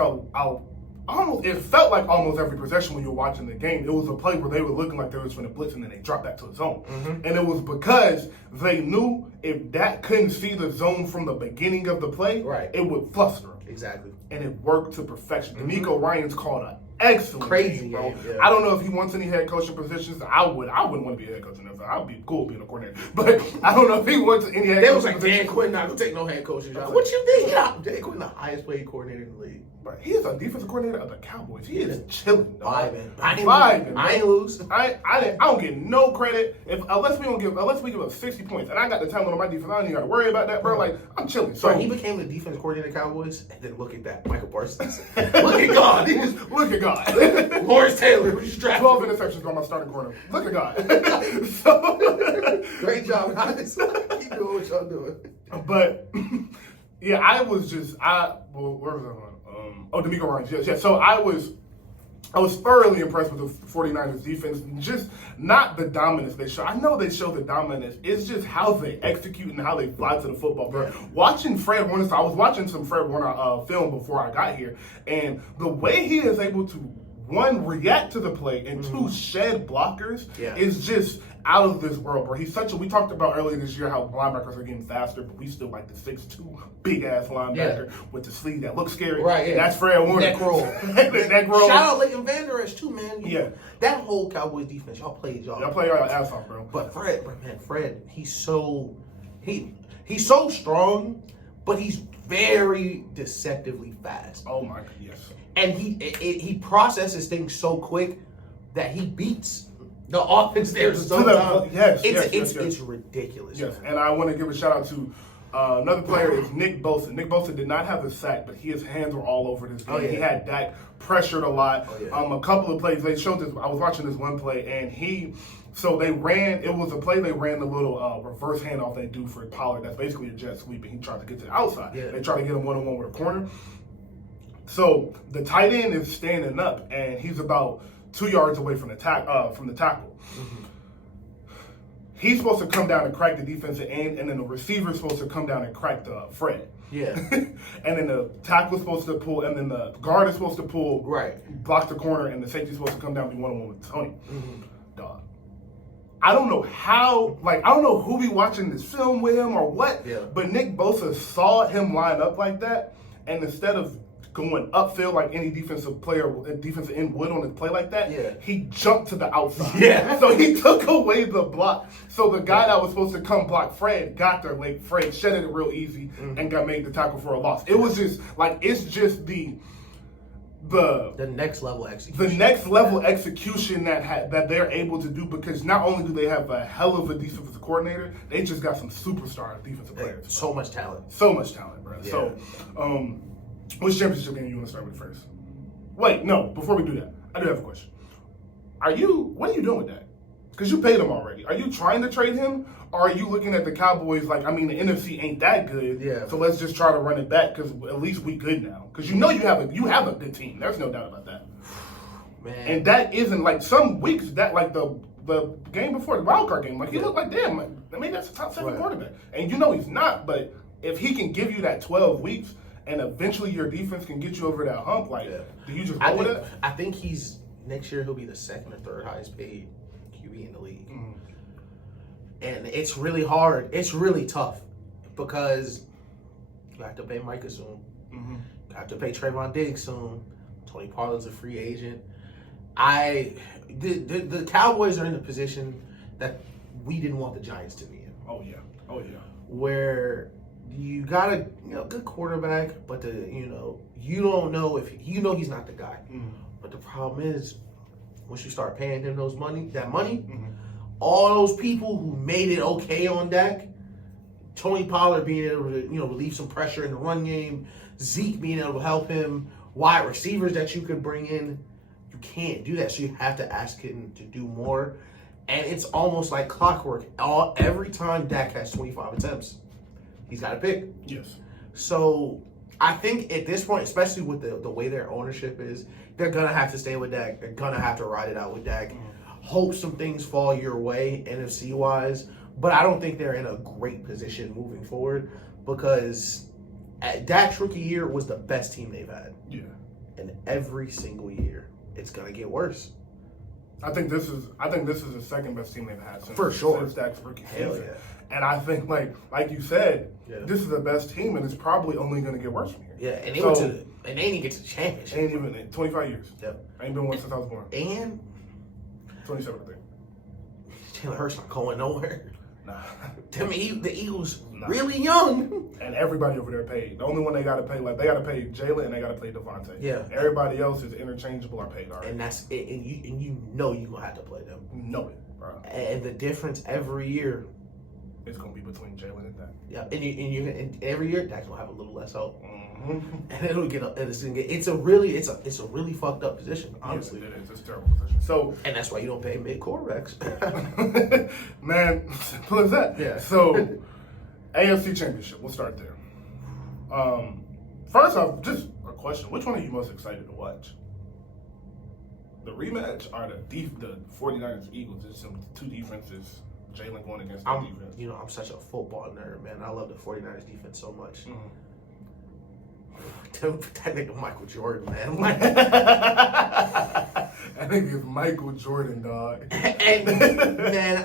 it felt like almost every possession when you were watching the game, it was a play where they were looking like they was going to blitz, and then they dropped back to the zone. And it was because they knew if Dak couldn't see the zone from the beginning of the play, it would fluster him. Exactly. And it worked to perfection. D'Amico Ryans called an excellent crazy game, bro. Yeah. I don't know if he wants any head coaching positions. I wouldn't want to be a head coach in NFL. I'd be cool being a coordinator. But I don't know if he wants any head coaching positions. They was like, Dan Quinn not going to take no head coaching job. What you think? Dan Quinn the highest paid coordinator in the league. But he is a defensive coordinator of the Cowboys. He is chilling. Vibing. I ain't lose. I don't get no credit unless we give up 60 points. And I got the talent on my defense. I don't even got to worry about that, bro. Like, I'm chilling. So he became the defense coordinator of the Cowboys, and then look at that, Michael Parsons. Look at God. Look at God. Lawrence Taylor, 12 interceptions on my starting corner. Look at God. So great job, guys. Keep doing what y'all doing. But yeah, where was I on? D'Amico Ryans. Yeah. So I was thoroughly impressed with the 49ers defense. Just not the dominance they show. I know they show the dominance. It's just how they execute and how they fly to the football, bro. Yeah. Watching Fred Warner, I was watching some Fred Warner film before I got here, and the way he is able to, one, react to the play, and two, shed blockers is just out of this world, bro. We talked about earlier this year how linebackers are getting faster, but we still like the 6'2", big-ass linebacker with the sleeve that looks scary. Right, yeah. That's Fred Warner. Neck roll. Neck roll. Shout out Leighton Vander Esch, too, man. Yeah. That whole Cowboys defense, y'all play y'all your ass off, bro. But Fred, he's so strong, but he's very deceptively fast. Oh my God, yes. And he processes things so quick that he beats the offense there sometimes. It's ridiculous. Yes, and I want to give a shout out to another player is Nick Bosa. Nick Bosa did not have a sack, but his hands were all over this game. He had Dak pressured a lot. A couple of plays, they showed this. I was watching this one play, and it was a play they ran the little reverse handoff they do for Pollard. That's basically a jet sweep, and he tried to get to the outside. Yeah. They tried to get him one-on-one with a corner. So the tight end is standing up, and he's about 2 yards away from the tackle. Mm-hmm. He's supposed to come down and crack the defensive end, and then the receiver's supposed to come down and crack the Fred. Yeah. And then the tackle's supposed to pull, and then the guard is supposed to pull, block the corner, and the safety's supposed to come down and be one-on-one with Tony. Mm-hmm. Dog. I don't know who be watching this film with him or what, but Nick Bosa saw him line up like that, and instead of going upfield like any defensive end would on a play like that, he jumped to the outside. Yeah. So he took away the block. So the guy that was supposed to come block Fred got there late. Fred shedded it real easy and made the tackle for a loss. It was just it's just the next level execution. The next level execution that they're able to do, because not only do they have a hell of a defensive coordinator, they just got some superstar defensive players. So much talent. So much talent, bro. Yeah. So, which championship game you want to start with first? Wait, no. Before we do that, I do have a question. What are you doing with that? Because you paid him already. Are you trying to trade him, or are you looking at the Cowboys like, the NFC ain't that good, so let's just try to run it back because at least we good now? Because you have a good team. There's no doubt about that. Man. And that isn't like some weeks that like the game before the wild card game, he looked like damn. Maybe that's a top 7 quarterback, and he's not. But if he can give you that 12 weeks. And eventually your defense can get you over that hump. Do you just go with it? I think next year he'll be the second or third highest paid QB in the league. Mm-hmm. And it's really hard. It's really tough because you have to pay Micah soon. Mm-hmm. You have to pay Trayvon Diggs soon. Tony Pollard's a free agent. The Cowboys are in a position that we didn't want the Giants to be in. Oh yeah. Where you got a good quarterback, but you don't know if he's not the guy. Mm-hmm. But the problem is, once you start paying him that money, all those people who made it okay on Dak, Tony Pollard being able to relieve some pressure in the run game, Zeke being able to help him, wide receivers that you could bring in, you can't do that. So you have to ask him to do more, and it's almost like clockwork. Every time Dak has 25 attempts. He's got to pick. Yes. So I think at this point, especially with the way their ownership is, they're going to have to stay with Dak. They're going to have to ride it out with Dak. Hope some things fall your way, NFC-wise. But I don't think they're in a great position moving forward because Dak's rookie year was the best team they've had. Yeah. And every single year, it's going to get worse. I think this is the second best team they've had since Dak's rookie season. Hell yeah. And I think, like you said, this is the best team, and it's probably only going to get worse from here. Yeah, and they didn't get to the championship. Ain't even in 25 years. Yep. I ain't been one since I was born. And 27, I think. Jalen Hurts not going nowhere. Nah. The Eagles really young. And everybody over there paid. The only one they got to pay, like they got to pay Jalen and they got to pay Devontae. Yeah. Everybody else is interchangeable or paid already. And that's it. And you know you're gonna have to play them. You know it, bro. And the difference every year, it's gonna be between Jalen and Dak. yeah. And every year Dak's gonna have a little less help. Mm-hmm. And it'll get up. It's a really fucked up position, honestly. Yes, it is. It's a terrible position. So, and that's why you don't pay mid quarterbacks. man, simple as that. Yeah. So, AFC Championship. We'll start there. First off, just a question: which one are you most excited to watch? The rematch or the 49ers Eagles? It's some two defenses. Jalen going against the defense. You know, I'm such a football nerd, man. I love the 49ers defense so much. Mm-hmm. That nigga Michael Jordan, man. I think it's Michael Jordan, dog. And man,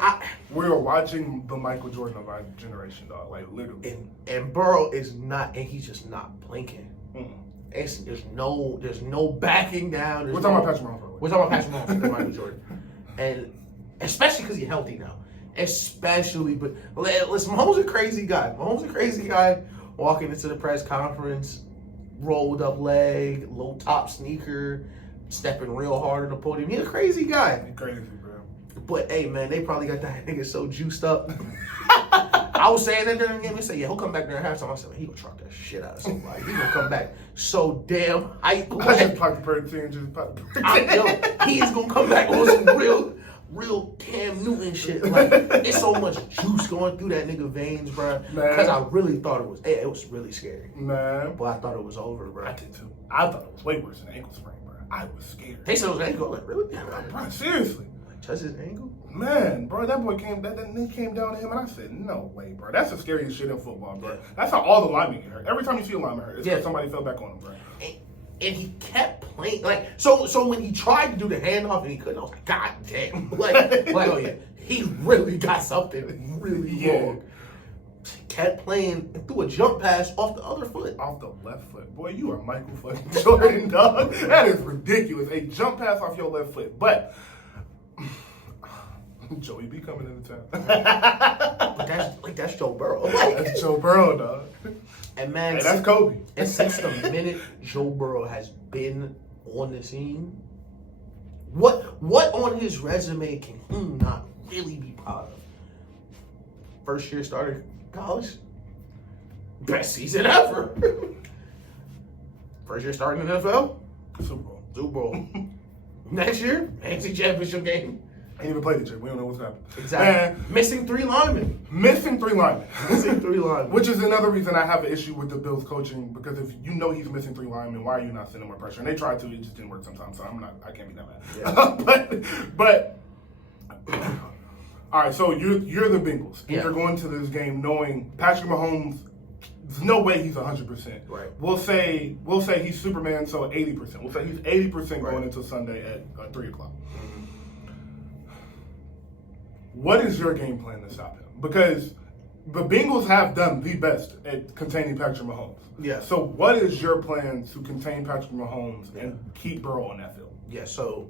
we are watching the Michael Jordan of our generation, dog. Like literally. And Burrow is not, and he's just not blinking. Mm-mm. There's no backing down. We're talking about Patrick Mahomes. We're talking about Patrick Mahomes and Michael Jordan, and especially because he's healthy now. Especially, but listen, Mahomes is a crazy guy. Walking into the press conference, rolled up leg, low top sneaker, stepping real hard on the podium. He's a crazy guy. He's crazy, bro. But hey, man, they probably got that nigga so juiced up. I was saying that during the game. They said, yeah, he'll come back during halftime. I said, man, he gonna truck that shit out of somebody. He gonna come back so damn hyped. I just popped the Purdy and just popped the Purdy. He is gonna come back on some real Cam Newton shit. Like, it's so much juice going through that nigga veins, bro. Because I really thought it was really scary. Man. But I thought it was over, bro. I did too. I thought it was way worse than ankle sprain, bro. I was scared. They said it was ankle. I'm like, really? Bro, seriously. Like, touch his ankle? Man, bro, that boy came down to him, and I said, no way, bro. That's the scariest shit in football, bro. Yeah. That's how all the linemen get hurt. Every time you see a lineman hurt, it's because somebody fell back on him, bro. And he kept playing, like, so when he tried to do the handoff and he couldn't, I was like, God damn. Like, oh yeah, he really got something really wrong. He kept playing and threw a jump pass off the other foot. Off the left foot. Boy, you are Michael fucking Jordan, dog. That is ridiculous. A jump pass off your left foot. But Joey B coming into town. But that's Joe Burrow. That's Joe Burrow, dog. And man, hey, that's Kobe. And since the minute Joe Burrow has been on the scene, what on his resume can he not really be proud of? First year starter college, best season ever. First year starting in the NFL, Super Bowl. Next year, AFC Championship game. Ain't even played each other. We don't know what's happening. Exactly. Missing three linemen. Which is another reason I have an issue with the Bills coaching, because if you know he's missing three linemen, why are you not sending more pressure? And they tried to, it just didn't work sometimes. So I can't be that mad. Yeah. but all right. So you're the Bengals, and you're going to this game knowing Patrick Mahomes. There's no way he's 100%. Right. We'll say he's Superman, so 80%. We'll say he's 80% going into Sunday at 3:00. Mm-hmm. What is your game plan to stop him? Because the Bengals have done the best at containing Patrick Mahomes. Yeah. So what is your plan to contain Patrick Mahomes and keep Burrow on that field? Yeah, so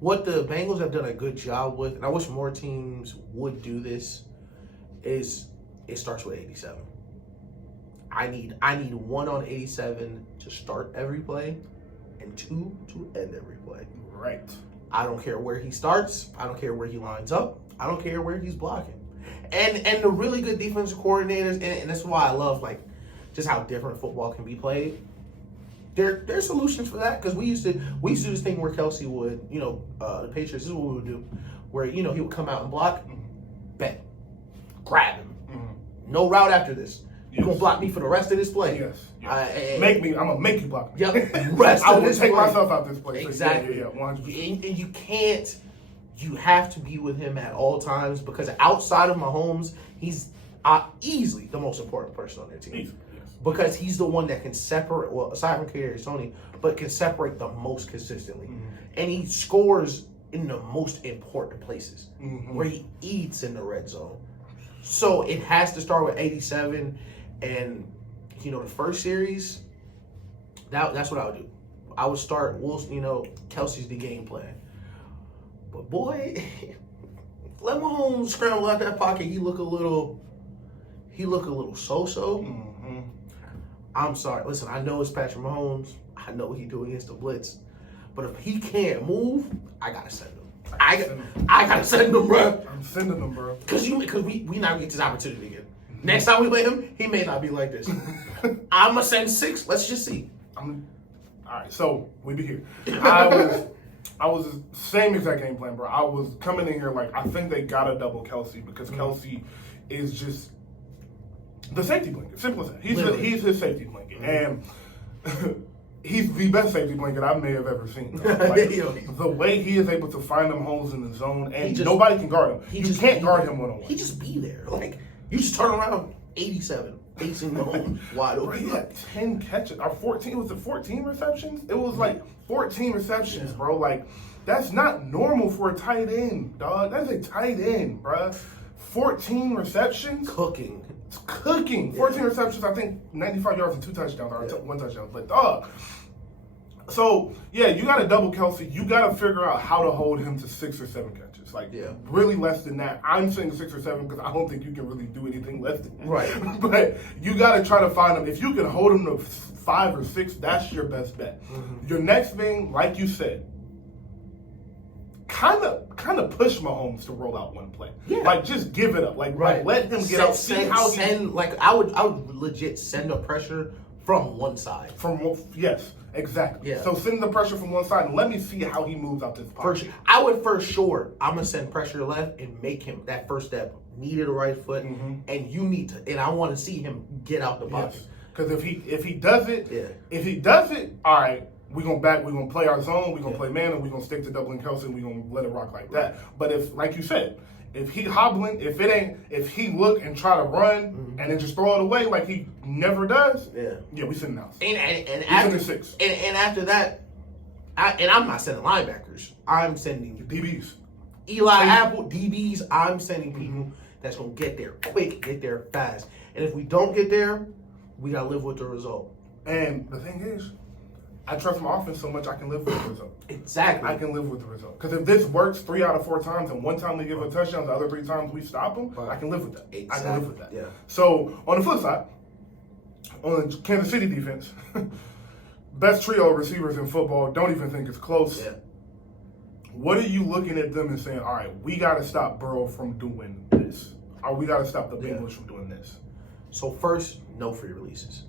what the Bengals have done a good job with, and I wish more teams would do this, is it starts with 87. I need 1 on 87 to start every play and 2 to end every play. Right. I don't care where he starts. I don't care where he lines up. I don't care where he's blocking. And the really good defensive coordinators, and that's why I love like just how different football can be played. There's solutions for that, because we used to do this thing where Kelsey would, the Patriots, this is what we would do, where he would come out and block, bet, grab him, no route after this. You're gonna block me for the rest of this play. Yes. I'm gonna make you block me. Yep. I will take myself out this play. Exactly. Yeah, 100%. And you can't. You have to be with him at all times, because outside of Mahomes, he's easily the most important person on their team. Easily, yes. Because he's the one that can separate. Well, aside from Kadarius Toney, but can separate the most consistently, and he scores in the most important places where he eats in the red zone. So it has to start with 87. And, the first series, that's what I would do. I would start, Kelsey's the game plan. But boy, let Mahomes scramble out that pocket. He look a little so-so. Mm-hmm. I'm sorry. Listen, I know it's Patrick Mahomes. I know what he do against the blitz. But if he can't move, I gotta send him. I gotta send him, bro. I'm sending him, bro. Because we not get this opportunity again. Next time we play him, he may not be like this. I'm gonna send 6. Let's just see. All right, so we be here. I was the same exact game plan, bro. I was coming in here like I think they gotta double Kelsey because Kelsey is just the safety blanket. Simple as that. He's his safety blanket, and he's the best safety blanket I may have ever seen. Like, the way he is able to find them holes in the zone, and nobody can guard him. You can't guard him one-on-one. He just be there. Like, you just turn around 87, facing the home wide open. He had 10 catches, or 14, was it 14 receptions? It was like 14 receptions, bro. Like, that's not normal for a tight end, dog. That's a tight end, bro. 14 receptions? Cooking. 14 receptions, I think 95 yards and 2 touchdowns, or 1 touchdown. But, dog. So, yeah, you got to double Kelsey. You got to figure out how to hold him to 6 or 7 catches. Like, really less than that. I'm saying 6 or 7 because I don't think you can really do anything less than that. Right. But you got to try to find him. If you can hold him to 5 or 6, that's your best bet. Mm-hmm. Your next thing, like you said, kind of push Mahomes to roll out one play. Yeah. Like, just give it up. Like, let him get out. See how like, I would legit send a pressure from one side. Yes. Exactly. Yeah. So send the pressure from one side and let me see how he moves out this pocket. I would for sure. I'm gonna send pressure left and make him that first step. Needed a right foot, and you need to. And I want to see him get out the pocket. Because if he does it, all right. We're gonna play our zone. We're gonna play man, and we're gonna stick to doubling Kelsey. And we're gonna let it rock like that. But if, like you said, if he hobbling, if he look and try to run and then just throw it away like he never does, we send out. And after 6. And after that, I'm not sending linebackers. I'm sending DBs. Eli Apple, DBs. I'm sending people that's gonna get there quick, get there fast. And if we don't get there, we gotta live with the result. And the thing is, I trust my offense so much I can live with the result. Exactly. I can live with the result. Because if this works 3 out of 4 times and one time we give a touchdown, the other 3 times we stop them, I can live with that. Exactly. I can live with that. Yeah. So, on the flip side, on the Kansas City defense, best trio of receivers in football, don't even think it's close. Yeah. What are you looking at them and saying, all right, we got to stop Burrow from doing this? Or we got to stop the Bengals from doing this? So, first, no free releases.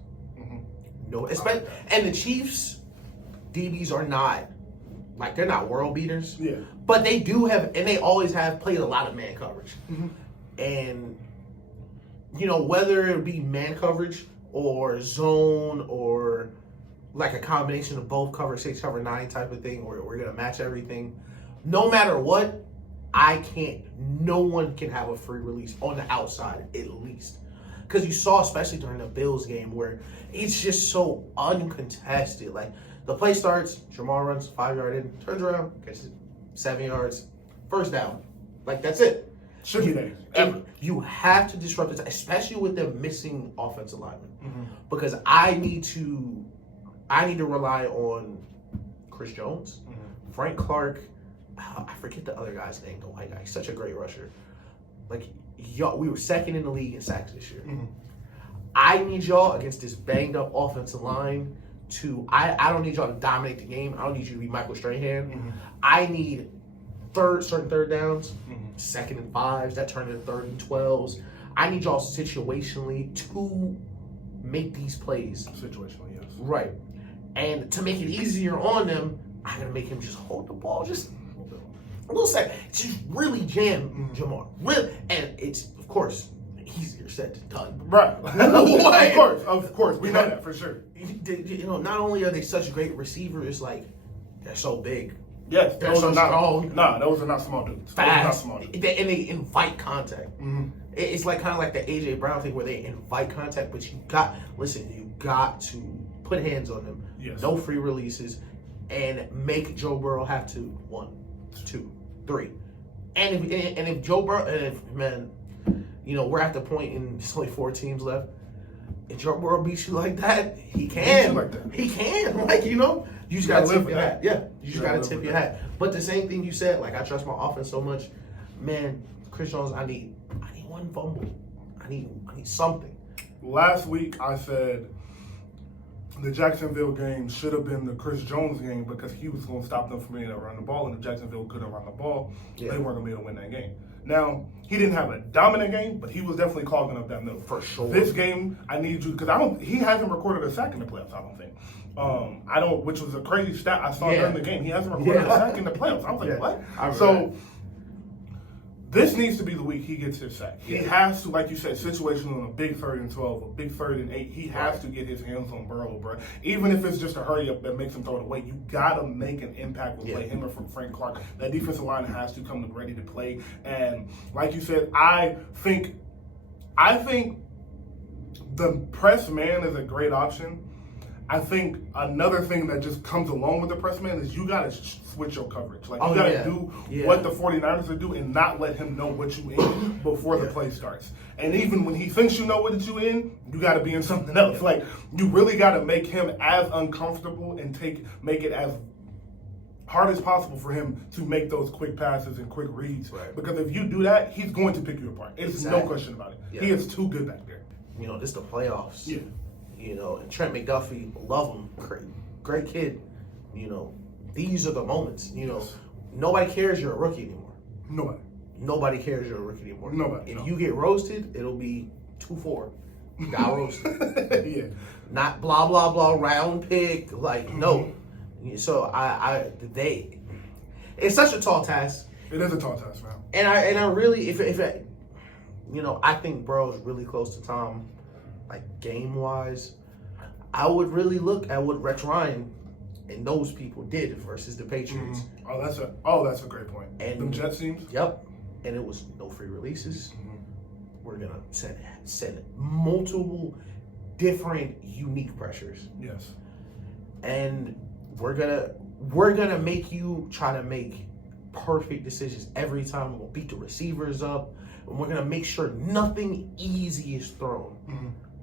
No. And the Chiefs' DBs are not, like, they're not world beaters. Yeah. But they do have, and they always have played a lot of man coverage. And, whether it be man coverage or zone or like a combination of both cover 6, cover 9 type of thing where we're going to match everything, no matter what, no one can have a free release on the outside at least. Because you saw, especially during the Bills game, where it's just so uncontested. Like, the play starts, Jamal runs 5-yard in, turns around, catches 7 yards, first down. Like, that's it. Should be there. You have to disrupt it, especially with them missing offensive linemen. Because I need to rely on Chris Jones, Frank Clark. I forget the other guy's name, the white guy. He's such a great rusher. Like, we were second in the league in sacks this year. I need y'all against this banged up offensive line I don't need y'all to dominate the game. I don't need you to be Michael Strahan. I need certain third downs, 2nd and 5s that turn into 3rd and 12s. I need y'all situationally to make these plays. Situationally, yes. Right. And to make it easier on them, I gotta make him just hold the ball just a little second. Just really jam Jamar. Really, and it's, of course, easier said than done. Right. Of course. We know that for sure. Not only are they such great receivers, like, they're so big. Yes. They're so strong. Nah, those are not small dudes. Fast. And they invite contact. It's like kind of like the A.J. Brown thing where they invite contact, but you got to put hands on them. Yes. No free releases, and make Joe Burrow have to 1, 2, 3. And if Joe Burrow, we're at the point and there's only 4 teams left. If Joe Burrow beats you like that, he can. He can. You just gotta tip your hat. Yeah, you just gotta tip your hat. But the same thing you said, like, I trust my offense so much. Man, Chris Jones, I need one fumble. I need something. Last week I said the Jacksonville game should have been the Chris Jones game because he was going to stop them from being able to run the ball, and if Jacksonville couldn't run the ball, they weren't going to be able to win that game. Now, he didn't have a dominant game, but he was definitely clogging up that middle. For sure. This game, I need you, because he hasn't recorded a sack in the playoffs, I don't think. Which was a crazy stat I saw during the game. He hasn't recorded a sack in the playoffs. I was like, what? So, this needs to be the week he gets his sack. He has to, like you said, situational on a big 3rd and 12, a big 3rd and 8. He has to get his hands on Burrow, bro. Even if it's just a hurry up that makes him throw it away, you gotta make an impact with play. Him or from Frank Clark. That defensive line has to come ready to play. And like you said, I think the press man is a great option. I think another thing that just comes along with the press man is you got to switch your coverage. Like, you got to do what the 49ers are doing and not let him know what you in before the play starts. And even when he thinks you know what you in, you got to be in something else. Like, you really got to make him as uncomfortable and make it as hard as possible for him to make those quick passes and quick reads. Right. Because if you do that, he's going to pick you apart. It's no question about it. Yeah. He is too good back there. You know, this is the playoffs. Yeah. You know, and Trent McDuffie, love him, great kid. You know, these are the moments. You know, nobody cares you're a rookie anymore. Nobody cares you're a rookie anymore. Nobody. If you get roasted, it'll be 2-4. Got roasted. Yeah. Not blah blah blah round pick. Like no. So it's such a tall task. It is a tall task, man. And I really if you know, I think Burrow's really close to Tom. Like game-wise, I would really look at what Rex Ryan and those people did versus the Patriots. That's a great point. And them Jets teams. Yep. And it was no free releases. We're gonna send multiple different unique pressures. Yes. And we're gonna make you try to make perfect decisions every time. We'll beat the receivers up, and we're gonna make sure nothing easy is thrown.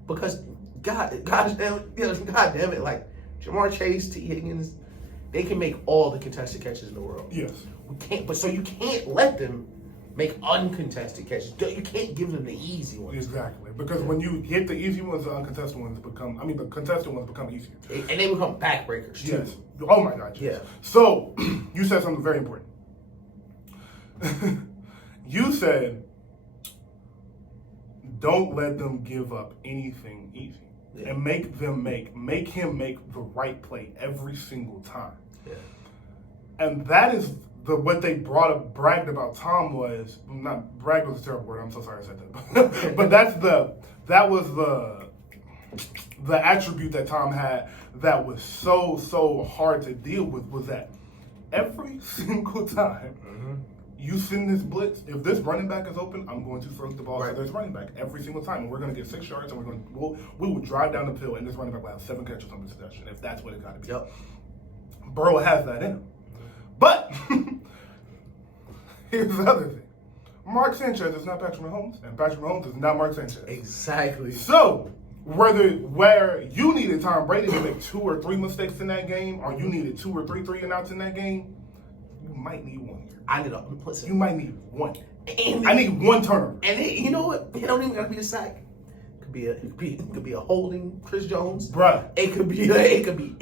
Because God damn it, like Jamar Chase, T. Higgins, they can make all the contested catches in the world. Yes. We can't, but so you can't let them make uncontested catches. You can't give them the easy ones. Exactly. Because when you hit the easy ones, the contested ones become easier. And they become backbreakers too. Yes. Oh my God. Yes. Yeah. So you said something very important. You said, don't let them give up anything easy. Yeah. And make him make the right play every single time. Yeah. And that is what they bragged about Tom was, not bragged was a terrible word, I'm so sorry I said that. But that was the attribute that Tom had that was so hard to deal with, was that every single time you send this blitz, if this running back is open, I'm going to throw the ball to this running back every single time. And we're going to get 6 yards, and we will drive down the field, and this running back will have 7 catches on the possession, if that's what it got to be. Yep. Burrow has that in him. But here's the other thing. Mark Sanchez is not Patrick Mahomes, and Patrick Mahomes is not Mark Sanchez. Exactly. So, where you needed Tom Brady to make 2 or 3 mistakes in that game, or you needed 2 or 3 and outs in that game, you might need one. You might need one. I need one turnover. And you know what? It don't even gotta be a sack. It could be a holding, Chris Jones. Bruh. It could be anything.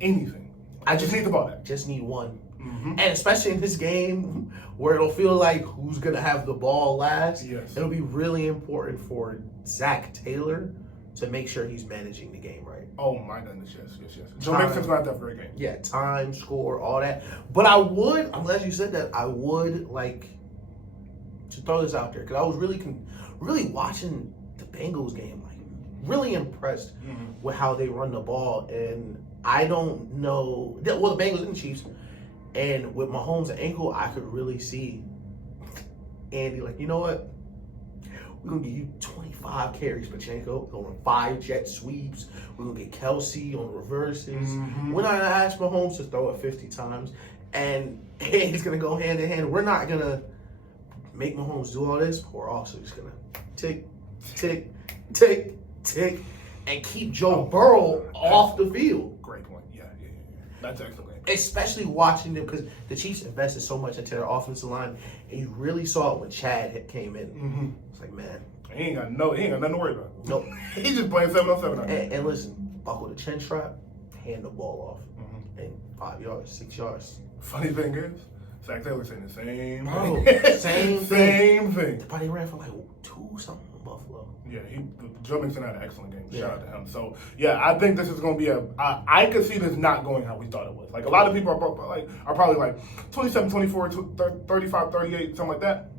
Anything. I just need the ball back. Just need one. And especially in this game where it'll feel like who's gonna have the ball last. Yes. It'll be really important for Zach Taylor to make sure he's managing the game right. Oh my goodness, yes. Joe Mixon's not that for a game. Yeah, time, score, all that. But I would, I'm glad you said that, I would like to throw this out there because I was really watching the Bengals game, like really impressed with how they run the ball. And I don't know, well, the Bengals and the Chiefs, and with Mahomes' ankle, I could really see Andy like, you know what? We're going to give you 25 carries, Pacheco. We're going to run 5 jet sweeps. We're going to get Kelsey on reverses. We're not going to ask Mahomes to throw it 50 times. And it's going to go hand in hand. We're not going to make Mahomes do all this. We're also just going to tick, tick, tick, tick, and keep Joe Burrow off the field. Great point. Yeah. That's an excellent game. Especially watching them, because the Chiefs invested so much into their offensive line, and you really saw it when Chad came in. Mm-hmm. It's like, man, he ain't got nothing to worry about. Nope. He's just playing 7-on-7. And listen, buckle the chin strap, hand the ball off, and 5 yards, 6 yards. Funny thing is, Zach Taylor saying the same Bro, thing. same thing. But he ran for like 2-something in Buffalo. Yeah, Joe Mixon had an excellent game. Shout out to him. So, yeah, I think this is going to be I could see this not going how we thought it was. Like, a lot of people are probably like 27-24, 35-38, something like that.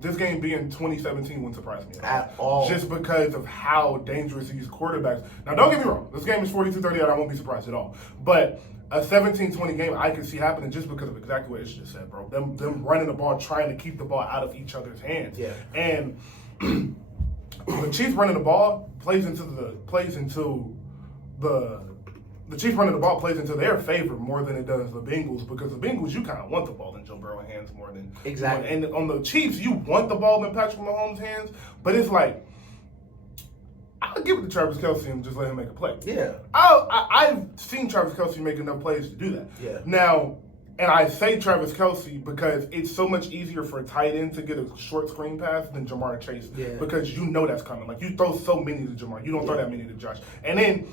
This game being 2017 wouldn't surprise me at all. Just because of how dangerous these quarterbacks. Now, don't get me wrong. This game is 42-38. I won't be surprised at all. But a 17-20 game I can see happening just because of exactly what Ish just said, bro. Them running the ball, trying to keep the ball out of each other's hands. Yeah. And the Chiefs running the ball plays into their favor more than it does the Bengals, because the Bengals, you kind of want the ball in Joe Burrow's hands more than exactly. And on the Chiefs, you want the ball in Patrick Mahomes' hands, but it's like, I'll give it to Travis Kelce and just let him make a play. Yeah. I've seen Travis Kelce make enough plays to do that. Yeah. Now, and I say Travis Kelce because it's so much easier for a tight end to get a short screen pass than Jamar Chase. Yeah. Because you know that's coming. Like, you throw so many to Jamar. You don't throw that many to Josh. And then,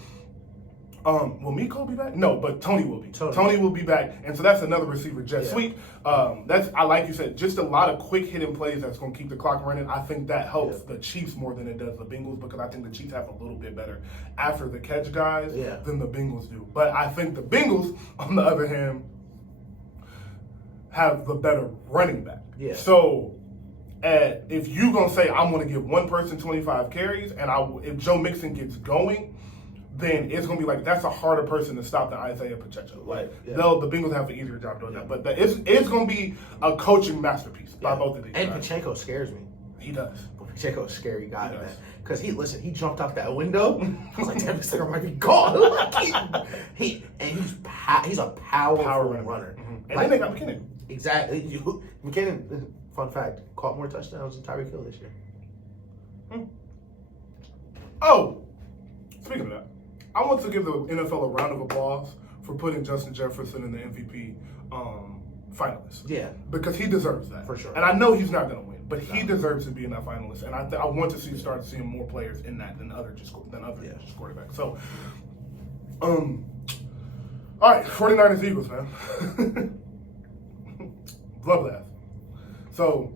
will Miko be back? No, but Tony will be. Tony will be back. And so that's another receiver jet sweep. That's, like you said, just a lot of quick hitting plays that's going to keep the clock running. I think that helps the Chiefs more than it does the Bengals, because I think the Chiefs have a little bit better after the catch guys than the Bengals do. But I think the Bengals, on the other hand, have the better running back. Yeah. So, if you're going to say, I'm going to give one person 25 carries, and if Joe Mixon gets going, then it's going to be like, that's a harder person to stop than Isaiah Pacheco. Like, the Bengals have an easier job doing that. But it's going to be a coaching masterpiece by both of these guys. And Pacheco scares me. He does. Pacheco's a scary guy, man. Because he jumped out that window. I was like, damn, this nigga might be gone. He's a powerful runner. Mm-hmm. And then they got McKinnon. Exactly. McKinnon, fun fact, caught more touchdowns than Tyreek Hill this year. Oh, speaking of that, I want to give the NFL a round of applause for putting Justin Jefferson in the MVP finalist. Yeah. Because he deserves that. For sure. And I know he's not going to win, but he deserves to be in that finalist. And I want to start seeing more players in that than other just quarterbacks. So, all right, 49ers Eagles, man. Love that. So,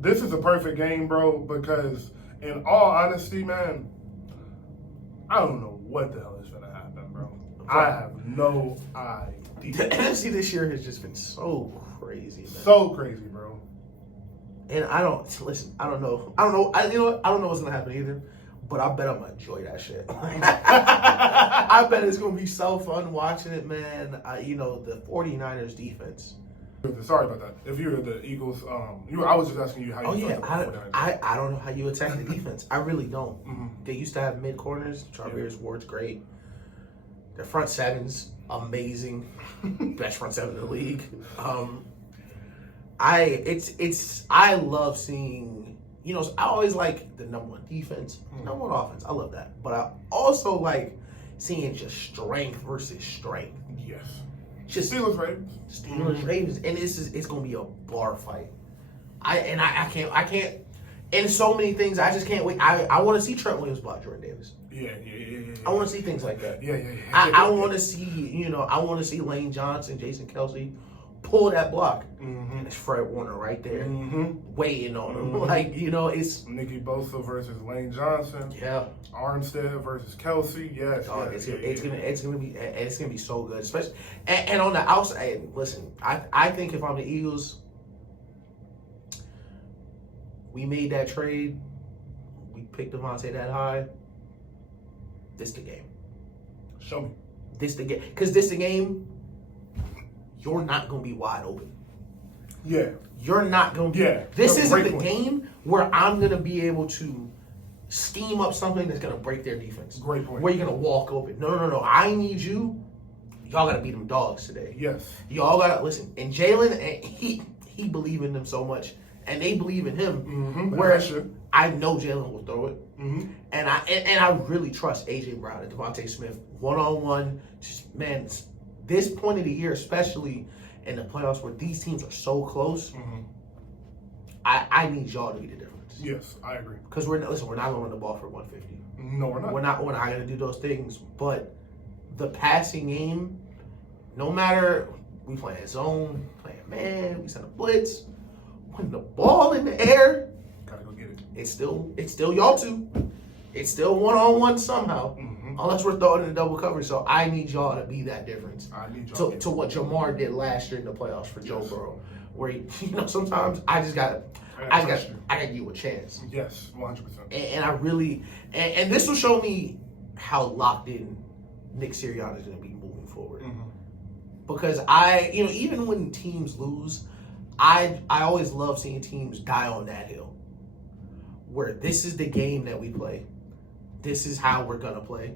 this is a perfect game, bro, because in all honesty, man, I don't know what the hell is going to happen, bro. I have no idea. The NFC this year has just been so crazy, man. So crazy, bro. And I don't know. I don't know what's going to happen either. But I bet I'm going to enjoy that shit. I bet it's going to be so fun watching it, man. The 49ers defense. Sorry about that. If you're the Eagles, I was just asking you how you felt about the 49ers. I don't know how you attack the defense. I really don't. Mm-hmm. They used to have mid corners. Charvier's Ward's great. Their front seven's amazing. Best front seven in the league. I love seeing, I always like the number one defense, number one offense. I love that. But I also like seeing just strength versus strength. Yes. Just Steelers Ravens. And it's gonna be a bar fight. I can't in so many things I just can't wait. I want to see Trent Williams block Jordan Davis. Yeah. I want to see things like that. Yeah. I want to see, I want to see Lane Johnson, Jason Kelsey pull that block. Mm-hmm. And it's Fred Warner right there waiting on him. Mm-hmm. It's Nicky Bosa versus Lane Johnson. Yeah. Armstead versus Kelsey. Yes. It's gonna be so good, especially and on the outside. Listen, I think if I'm the Eagles, we made that trade. We picked Devontae that high. This the game. Show me. This the game. Because this the game. You're not gonna be wide open. Yeah. You're not gonna be. Yeah. This isn't the game where I'm gonna be able to scheme up something that's gonna break their defense. Great point. Where you're gonna walk open. No. I need you. Y'all gotta beat them dogs today. Yes. Y'all gotta listen. And Jalen, he believe in them so much. and they believe in him. Mm-hmm. Whereas I know Jalen will throw it, mm-hmm. and I really trust AJ Brown and Devontae Smith one-on-one. Just man, this point of the year, especially in the playoffs where these teams are so close, Mm-hmm. I need y'all to be the difference. Yes, I agree. Because we're not going to run the ball for 150. No, we're not. We're not going to do those things. But the passing game, no matter we playing zone, playing man, we send a blitz, when the ball in the air, Gotta go get it. it's still y'all two. It's still one-on-one somehow, unless we're throwing in a double coverage. So I need y'all to be that difference. I need y'all to what Jamar did last year in the playoffs for Joe Burrow, where sometimes I gotta give you a chance. Yes, 100%. And I really and this will show me how locked in Nick Sirianni is going to be moving forward. Because even when teams lose, I always love seeing teams die on that hill. Where this is the game that we play. This is how we're gonna play.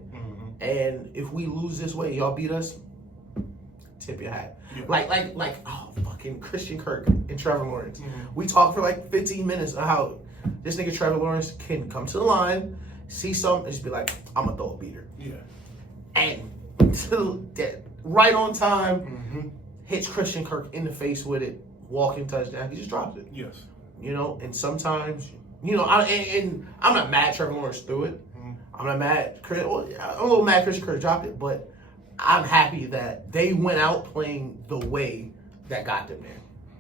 And if we lose this way, y'all beat us, tip your hat. Yeah. Like fucking Christian Kirk and Trevor Lawrence. We talked for like 15 minutes on how this nigga Trevor Lawrence can come to the line, see something, and just be like, I'm gonna throw a beater. Yeah. And right on time, hits Christian Kirk in the face with it, walking touchdown. He just drops it. Yes. And sometimes, and I'm not mad Trevor Lawrence threw it. I'm not mad. I'm a little mad Christian Kirk dropped it, but I'm happy that they went out playing the way that got them there.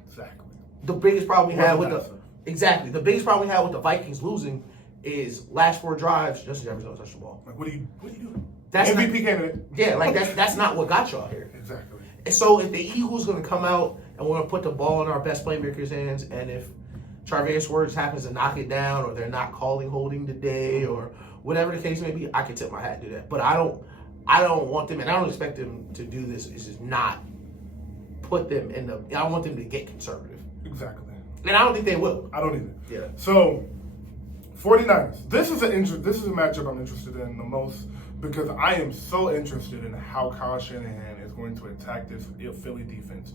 Exactly. The biggest problem we had with the biggest problem we had with the Vikings losing is last 4 drives, Justin Jefferson don't touch the ball. Like, what are you doing? That's MVP candidate. Yeah, like that's not what got y'all here. Exactly. And so if the Eagles gonna come out and we're gonna put the ball in our best playmakers' hands, and if Charvarius Words happens to knock it down, or they're not calling holding today, or whatever the case may be, I can tip my hat and do that. But I don't want them, and I don't expect them to do this. It's just not put them in the. I want them to get conservative. Exactly. And I don't think they will. I don't either. Yeah. So, 49ers. This is a matchup I'm interested in the most because I am so interested in how Kyle Shanahan is going to attack this Philly defense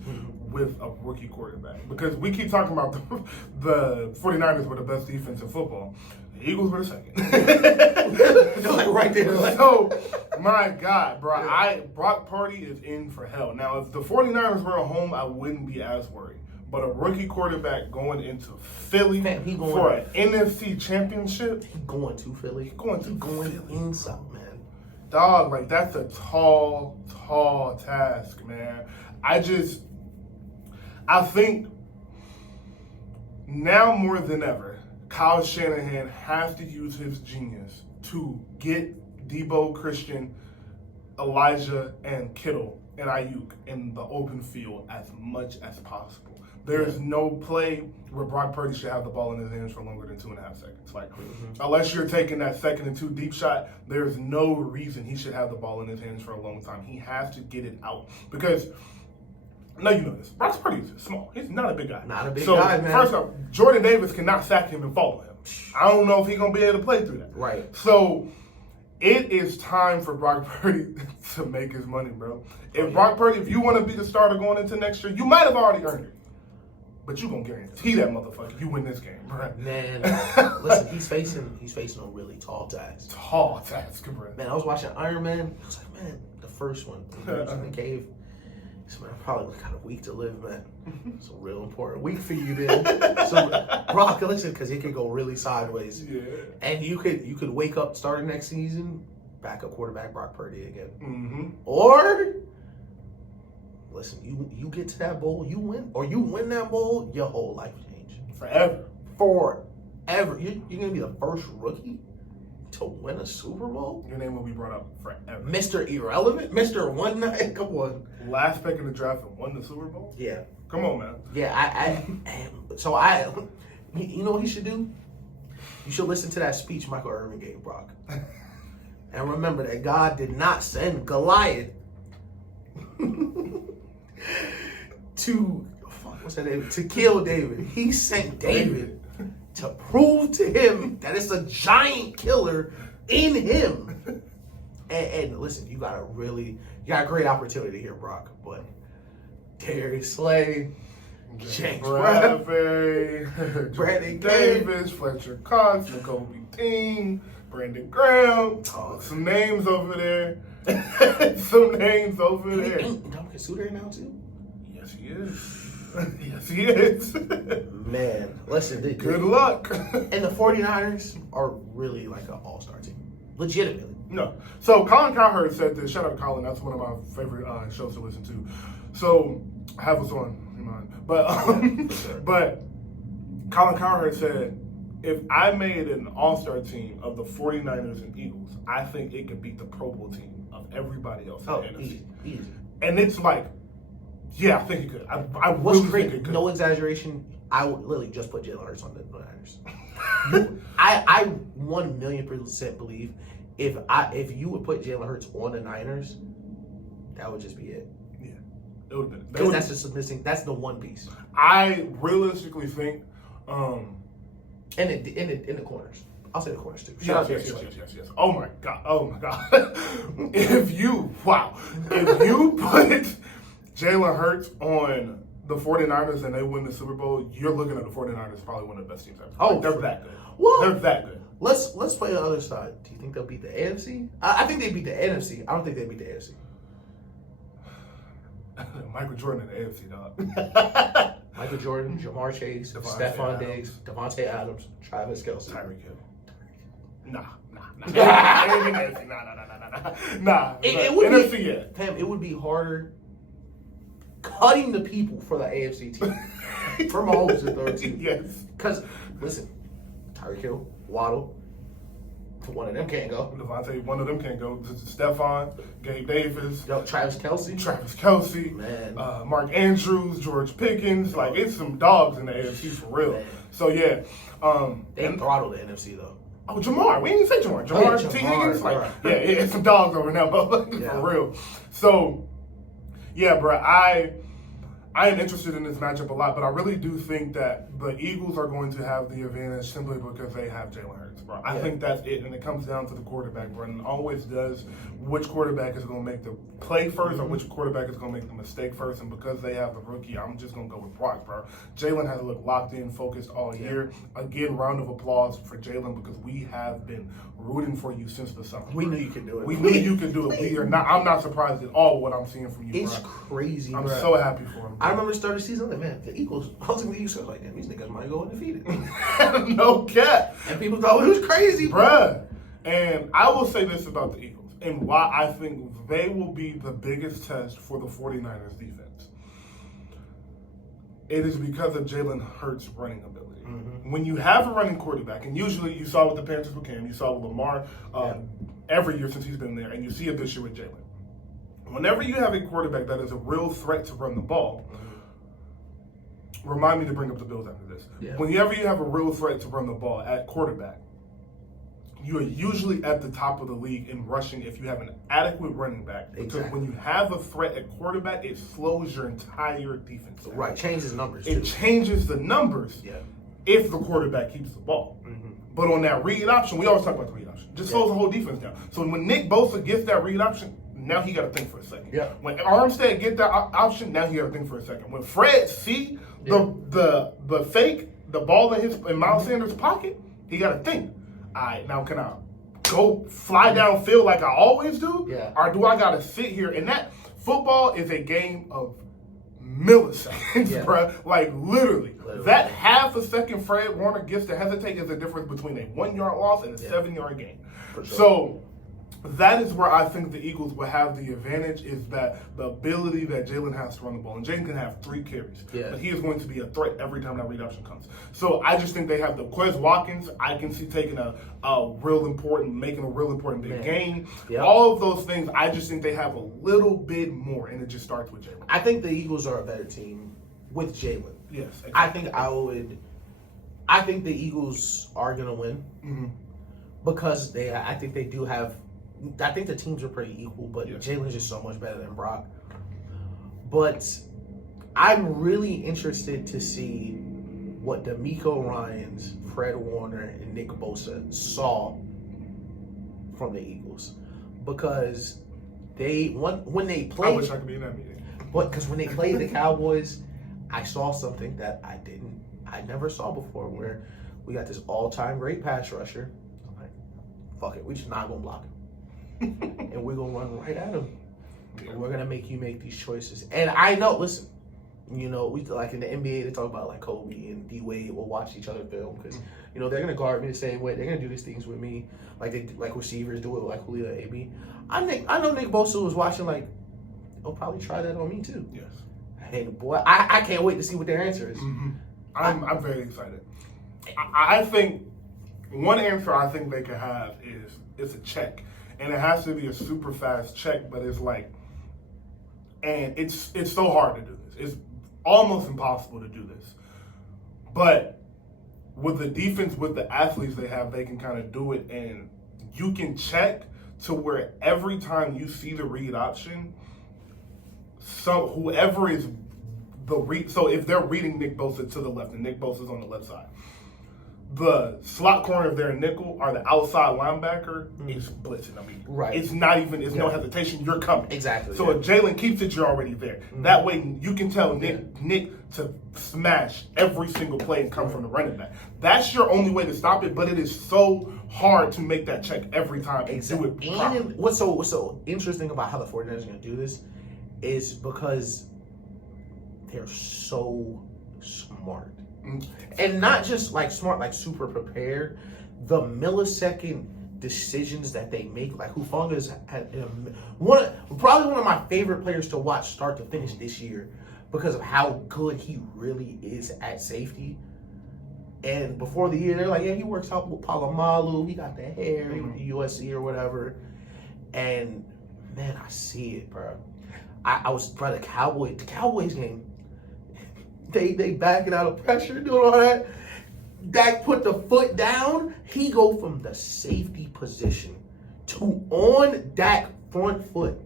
with a rookie quarterback. Because we keep talking about the 49ers were the best defense in football. The Eagles were the second. They're like right there. So, my God, bro. Brock Purdy is in for hell. Now, if the 49ers were at home, I wouldn't be as worried. But a rookie quarterback going into Philly for an NFC championship. He going to Philly. He's going Philly. Inside, man. Dog, like, that's a tall task, man. I think now more than ever, Kyle Shanahan has to use his genius to get Debo, Christian, Elijah, and Kittle and Ayuk in the open field as much as possible. There is no play where Brock Purdy should have the ball in his hands for longer than 2.5 seconds. Like, unless you're taking that 2nd and 2 deep shot, there is no reason he should have the ball in his hands for a long time. He has to get it out because. No, you know this. Brock Purdy is small. He's not a big guy. Not a big guy, man. First off, Jordan Davis cannot sack him and follow him. I don't know if he's going to be able to play through that. Right. So, it is time for Brock Purdy to make his money, bro. Brock Purdy, if you want to be the starter going into next year, you might have already earned it. But you going to guarantee that motherfucker you win this game, bro. Man, listen, he's facing a really tall task. Tall task, bro. Man, I was watching Iron Man. I was like, man, the first one, he was in the cave. So, man, probably kind of week to live, man. It's a real important week for you, man. So, Brock, listen, because it could go really sideways. Yeah. And you could wake up starting next season, backup quarterback Brock Purdy again. Or, listen, you get to that bowl, you win that bowl, your whole life change. Forever. You're going to be the first rookie to win a Super Bowl? Your name will be brought up forever. Mr. Irrelevant? Mr. One Night? Come on. Last pick in the draft and won the Super Bowl? Yeah. Come on, man. Yeah, you know what he should do? You should listen to that speech Michael Irvin gave Brock. And remember that God did not send Goliath to kill David. He sent David to prove to him that it's a giant killer in him. And listen, you got a great opportunity here, Brock. But Darius Slay, James Bradbury, Brandon Davis, Fletcher Cox, Nakobe Dean, Brandon Graham. Some names over there. Some names over there. Ain't Dominic Suter now too? Yes, he is. Yes, he is. Man, listen. Good luck. And the 49ers are really like an all-star team. Legitimately. No. So Colin Cowherd said this. Shout out to Colin. That's one of my favorite shows to listen to. So have us on in mind. But Colin Cowherd said, if I made an all-star team of the 49ers and Eagles, I think it could beat the Pro Bowl team of everybody else in the NFC. Easy. And it's like, yeah, I think it could. I really think it could. No exaggeration. I would literally just put Jalen Hurts on the Niners. I 1,000,000% believe if you would put Jalen Hurts on the Niners, that would just be it. Yeah, it would have been. Because that's just missing. That's the one piece. I realistically think, and in the corners. I'll say the corners too. Yes. Oh my god. If you put Jalen Hurts on the 49ers and they win the Super Bowl, you're looking at the 49ers probably one of the best teams ever. Oh, they're that good. Well, they're that good. Let's play the other side. Do you think they'll beat the AFC? I think they beat the NFC. I don't think they beat the AFC. Michael Jordan in the AFC, dog. Michael Jordan, Jamar Chase, Stephon Diggs, Devontae Adams, Travis Kelce. Tyreek Hill. Nah. Nah. It would NFC, be, yeah. Pam, it would be harder cutting the people for the AFC team. For Mahomes, the third team. Yes. Because, listen, Tyreek Hill, Waddle, one of them can't go. Devontae, one of them can't go. Stephon, Gabe Davis. Travis Kelce. Man. Mark Andrews, George Pickens. Like, it's some dogs in the AFC for real. Man. So, yeah. They throttled the NFC, though. Oh, Jamar. We didn't say Jamar. Jamar T. Higgins. Like, yeah, it's some dogs over now, for real. So, yeah, bro, I am interested in this matchup a lot, but I really do think that the Eagles are going to have the advantage simply because they have Jalen Hurts, bro. I think that's it, and it comes down to the quarterback, bro. And it always does which quarterback is going to make the play first or which quarterback is going to make the mistake first. And because they have the rookie, I'm just going to go with Drock, bro. Jalen has looked locked in, focused all year. Again, round of applause for Jalen because we have been rooting for you since the summer. We knew you could do it. We knew you could do it. I'm not surprised at all what I'm seeing from you, It's bro. crazy, I'm bro. so happy for him. I remember the start of the season, like, man, the Eagles, I was in the Eagles, I was like, damn, these niggas might go undefeated. No cap. And people thought it was crazy, bruh. And I will say this about the Eagles and why I think they will be the biggest test for the 49ers defense. It is because of Jalen Hurts' running ability. Mm-hmm. When you have a running quarterback, and usually you saw with the Panthers with Cam, you saw with Lamar every year since he's been there, and you see it this year with Jalen. Whenever you have a quarterback that is a real threat to run the ball, remind me to bring up the Bills after this. Yeah. Whenever you have a real threat to run the ball at quarterback, you are usually at the top of the league in rushing if you have an adequate running back. Because when you have a threat at quarterback, it slows your entire defense down. Right, changes numbers. It changes the numbers if the quarterback keeps the ball. Mm-hmm. But on that read option, we always talk about the read option. Just slows the whole defense down. So when Nick Bosa gets that read option, now he got to think for a second. Yeah. When Armstead get that option, now he got to think for a second. When Fred see the fake, the ball in Miles Sanders' pocket, he got to think. All right, now can I go fly downfield like I always do? Yeah. Or do I got to sit here? And that football is a game of milliseconds, bro. Like literally. That half a second Fred Warner gets to hesitate is the difference between a 1 yard loss and a 7 yard gain. For sure. So that is where I think the Eagles will have the advantage is that the ability that Jalen has to run the ball. And Jalen can have 3 carries. Yeah. But he is going to be a threat every time that read option comes. So I just think they have the Quez Watkins. I can see taking making a real important big game. Yep. All of those things, I just think they have a little bit more. And it just starts with Jalen. I think the Eagles are a better team with Jalen. Yes. Exactly. I think the Eagles are going to win. Mm-hmm. Because I think they do have. I think the teams are pretty equal, but Jalen's just so much better than Brock. But I'm really interested to see what DeMeco Ryans, Fred Warner, and Nick Bosa saw from the Eagles. Because when they played... I wish I could be in that meeting. But because when they played the Cowboys, I saw something that I never saw before, where we got this all-time great pass rusher. I'm like, fuck it, we just not gonna block him, and we're gonna run right at him. And we're gonna make you make these choices. And I know, listen, we like in the NBA they talk about like Kobe and D Wade will watch each other film because they're gonna guard me the same way. They're gonna do these things with me like receivers do it with like Julio, AB. I know Nick Bosa was watching like, he'll probably try that on me too. Yes. Hey boy, I can't wait to see what their answer is. Mm-hmm. I'm very excited. I think one answer I think they could have is it's a check, and it has to be a super fast check. But it's like, and it's so hard to do this. It's almost impossible to do this. But with the defense, with the athletes they have, they can kind of do it, and you can check to where every time you see the read option, so whoever is the read, so if they're reading Nick Bosa to the left and Nick Bosa's on the left side, the slot corner of their nickel or the outside linebacker is blitzing. I mean, right. It's not even, it's no hesitation, you're coming. Exactly. So if Jalen keeps it, you're already there. That way you can tell Nick to smash every single play and come from the running back. That's your only way to stop it, but it is so hard to make that check every time and do it properly. And what's so interesting about how the 49ers are going to do this is because they're so smart. And not just like smart, like super prepared. The millisecond decisions that they make, like Hufanga's probably one of my favorite players to watch start to finish this year because of how good he really is at safety. And before the year, they're like, yeah, he works out with Palomalu. He got the hair, he went to USC or whatever. And man, I see it, bro. I was by the Cowboys game. They backing out of pressure, doing all that. Dak put the foot down. He go from the safety position to on Dak front foot.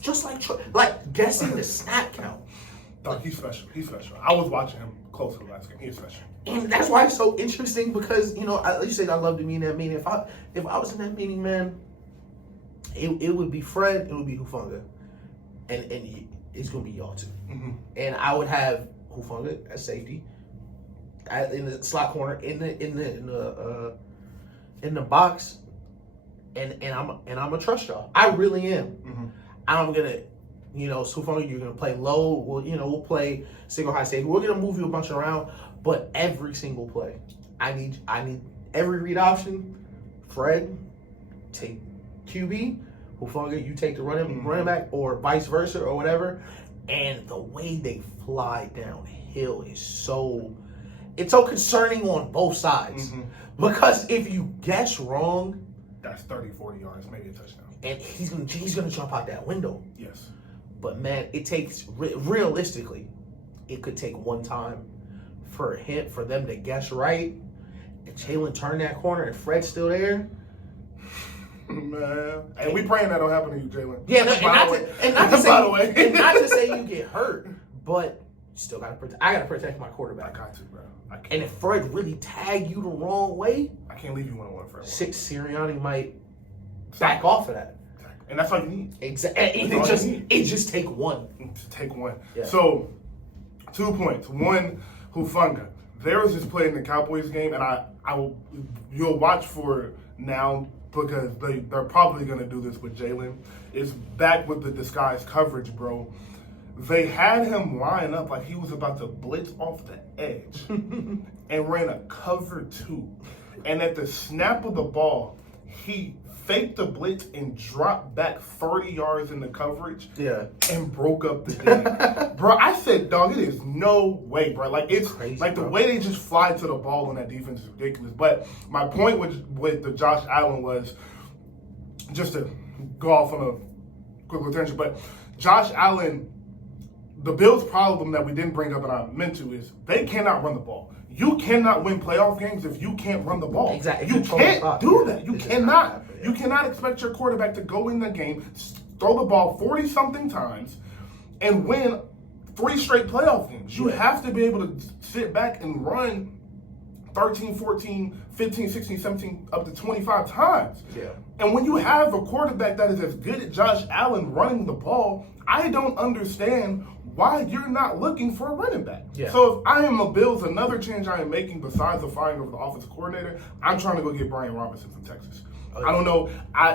Just like guessing the snap count. Dog, he's special. He's special. I was watching him close to the last game. He's special. And that's why it's so interesting because, you said I love to be in that meeting. If I was in that meeting, man, it would be Fred, it would be Hufanga. And it's going to be y'all too. Mm-hmm. And I would have Hufanga as safety in the slot corner in the box, and I'm gonna trust y'all. I really am. Mm-hmm. I'm gonna, Hufanga, you're gonna play low. We'll play single high safety. We're gonna move you a bunch around, but every single play, I need every read option. Fred, take QB. Hufanga, you take the running back, or vice versa, or whatever. And the way they fly downhill is so concerning on both sides. Mm-hmm. Because if you guess wrong, that's 30, 40 yards, maybe a touchdown. And he's gonna jump out that window. Yes. But man, it takes realistically, it could take one time for them to guess right, and Jalen turn that corner, and Fred's still there. Man, and we praying that don't happen to you, Jalen. Yeah, and not to say you get hurt, but still I gotta protect my quarterback. I got to, bro. And if Fred really tag you the wrong way, I can't leave you 1-on-1, Fred. Sirianni might back off of that. And that's all you need. Exactly. It just take one. Take one. Yeah. So 2 points. One, Hufanga. There was this play in the Cowboys game, and you'll watch for now. Because they're probably going to do this with Jalen. It's back with the disguised coverage, bro. They had him line up like he was about to blitz off the edge and ran a cover 2. And at the snap of the ball, he faked the blitz and dropped back 30 yards in the coverage and broke up the game. Bro, I said, dog, it is no way, bro. Like, it's crazy, like the way they just fly to the ball on that defense is ridiculous. But my point with the Josh Allen was, just to go off on a quick tangent, but Josh Allen, the Bills' problem that we didn't bring up and I meant to is they cannot run the ball. You cannot win playoff games if you can't run the ball. Exactly. You can't do that. You cannot. You cannot expect your quarterback to go in the game, throw the ball 40-something times, and win 3 straight playoff games. You have to be able to sit back and run 13, 14, 15, 16, 17, up to 25 times. Yeah. And when you have a quarterback that is as good as Josh Allen running the ball, I don't understand why you're not looking for a running back. Yeah. So if I am a Bills, another change I am making besides the firing of the offensive coordinator, I'm trying to go get Brian Robinson from Texas. I don't know.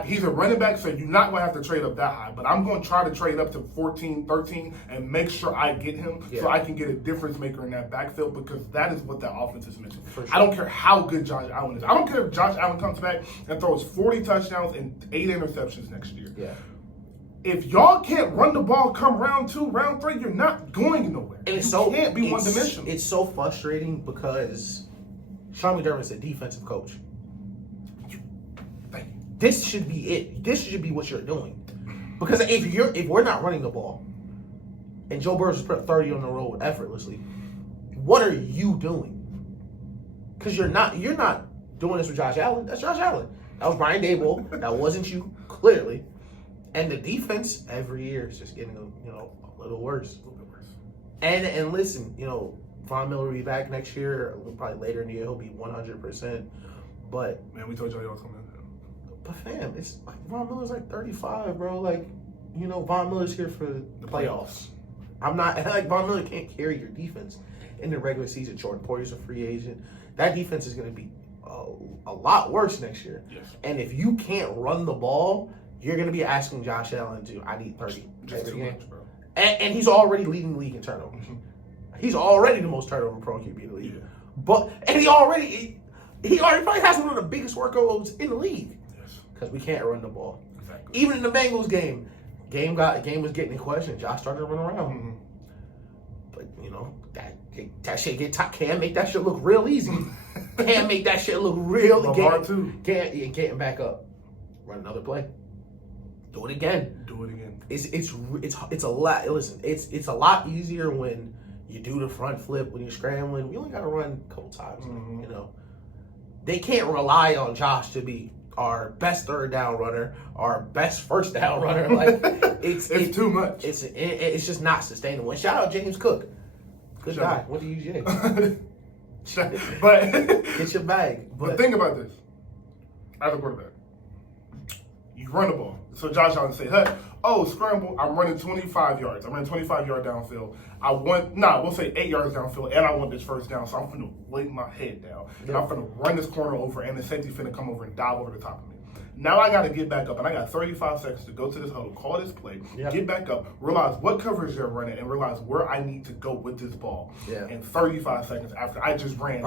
He's a running back, so you're not going to have to trade up that high. But I'm going to try to trade up to 14, 13, and make sure I get him so I can get a difference maker in that backfield, because that is what that offense is missing. Sure. I don't care how good Josh Allen is. I don't care if Josh Allen comes back and throws 40 touchdowns and 8 interceptions next year. Yeah. If y'all can't run the ball come round 2, round 3, you're not going nowhere. And you can't be one-dimensional. It's so frustrating because Sean McDermott's a defensive coach. This should be it. This should be what you're doing. Because if we're not running the ball, and Joe Burrow just put 30 on the road effortlessly, what are you doing? Because you're not doing this with Josh Allen. That's Josh Allen. That was Brian Daboll. That wasn't you, clearly. And the defense every year is just getting a little worse. A little bit worse. And listen, Von Miller will be back next year. Probably later in the year he'll be 100%. But man, we told y'all was coming in. But fam, it's like Von Miller's like 35, bro. Like, Von Miller's here for the playoffs. I'm not like Von Miller can't carry your defense in the regular season. Jordan Poyer's a free agent. That defense is going to be a lot worse next year. Yes. And if you can't run the ball, you're going to be asking Josh Allen I need 30 just too much, bro. And he's already leading the league in turnovers. He's already the most turnover-prone QB in the league. Yeah. He already probably has one of the biggest workloads in the league. Because we can't run the ball. Exactly. Even in the Bengals game was getting in question. Josh started to run around. But that shit can't make that shit look real easy. Can't make that shit look real hard too. Getting back up. Run another play. Do it again. It's a lot. Listen, it's a lot easier when you do the front flip, when you're scrambling. We only got to run a couple times. They can't rely on Josh to be our best third down runner, our best first down runner. Like it's too much. It's just not sustainable. And shout out James Cook. Good guy. What do you UJ? But get your bag. But think about this. As a quarterback, you run the ball. So Josh Allen say, hey, scramble, I'm running 25 yards. I'm running 25 yard downfield. We'll say 8 yards downfield, and I want this first down, so I'm finna lay my head down. And I'm finna run this corner over, and the safety finna come over and dive over the top of me. Now I gotta get back up, and I got 35 seconds to go to this huddle, call this play, get back up, realize what coverage they're running, and realize where I need to go with this ball. Yeah. And 35 seconds after I just ran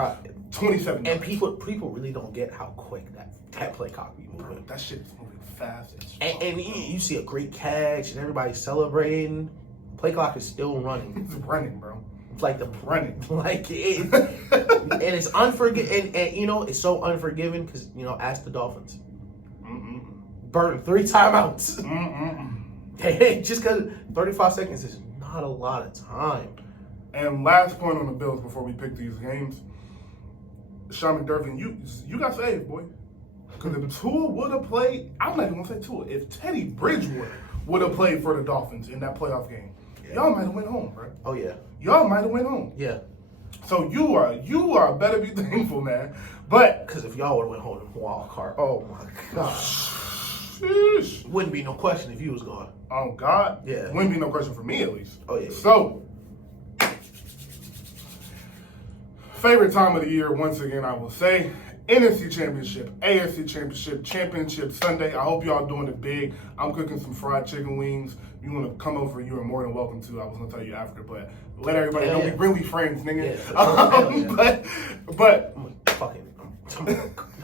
27 yards. And people really don't get how quick that play clock be moving. Bro, that shit is moving fast. And you see a great catch, and everybody's celebrating. Play clock is still running. It's running, bro. It's like running. Like it, and it's unforgiving. And it's so unforgiving because ask the Dolphins. Burn 3 timeouts. Just because 35 seconds is not a lot of time. And last point on the Bills before we pick these games, Sean McDermott, you got saved, boy. Because if Tua would have played, I'm not even gonna say Tua. If Teddy Bridgewater would have played for the Dolphins in that playoff game, y'all might have went home, bro. Oh yeah. Y'all might have went home. Yeah. So you better be thankful, man. But because if y'all would have went home in wild card, oh my gosh. Sheesh. Wouldn't be no question if you was gone. Oh God. Yeah. Wouldn't be no question for me at least. Oh yeah. So favorite time of the year, once again, I will say, NFC Championship, AFC Championship Sunday. I hope y'all doing it big. I'm cooking some fried chicken wings. You want to come over, you are more than welcome to. I was going to tell you after, but let everybody know we really friends, nigga. Yeah. But I'm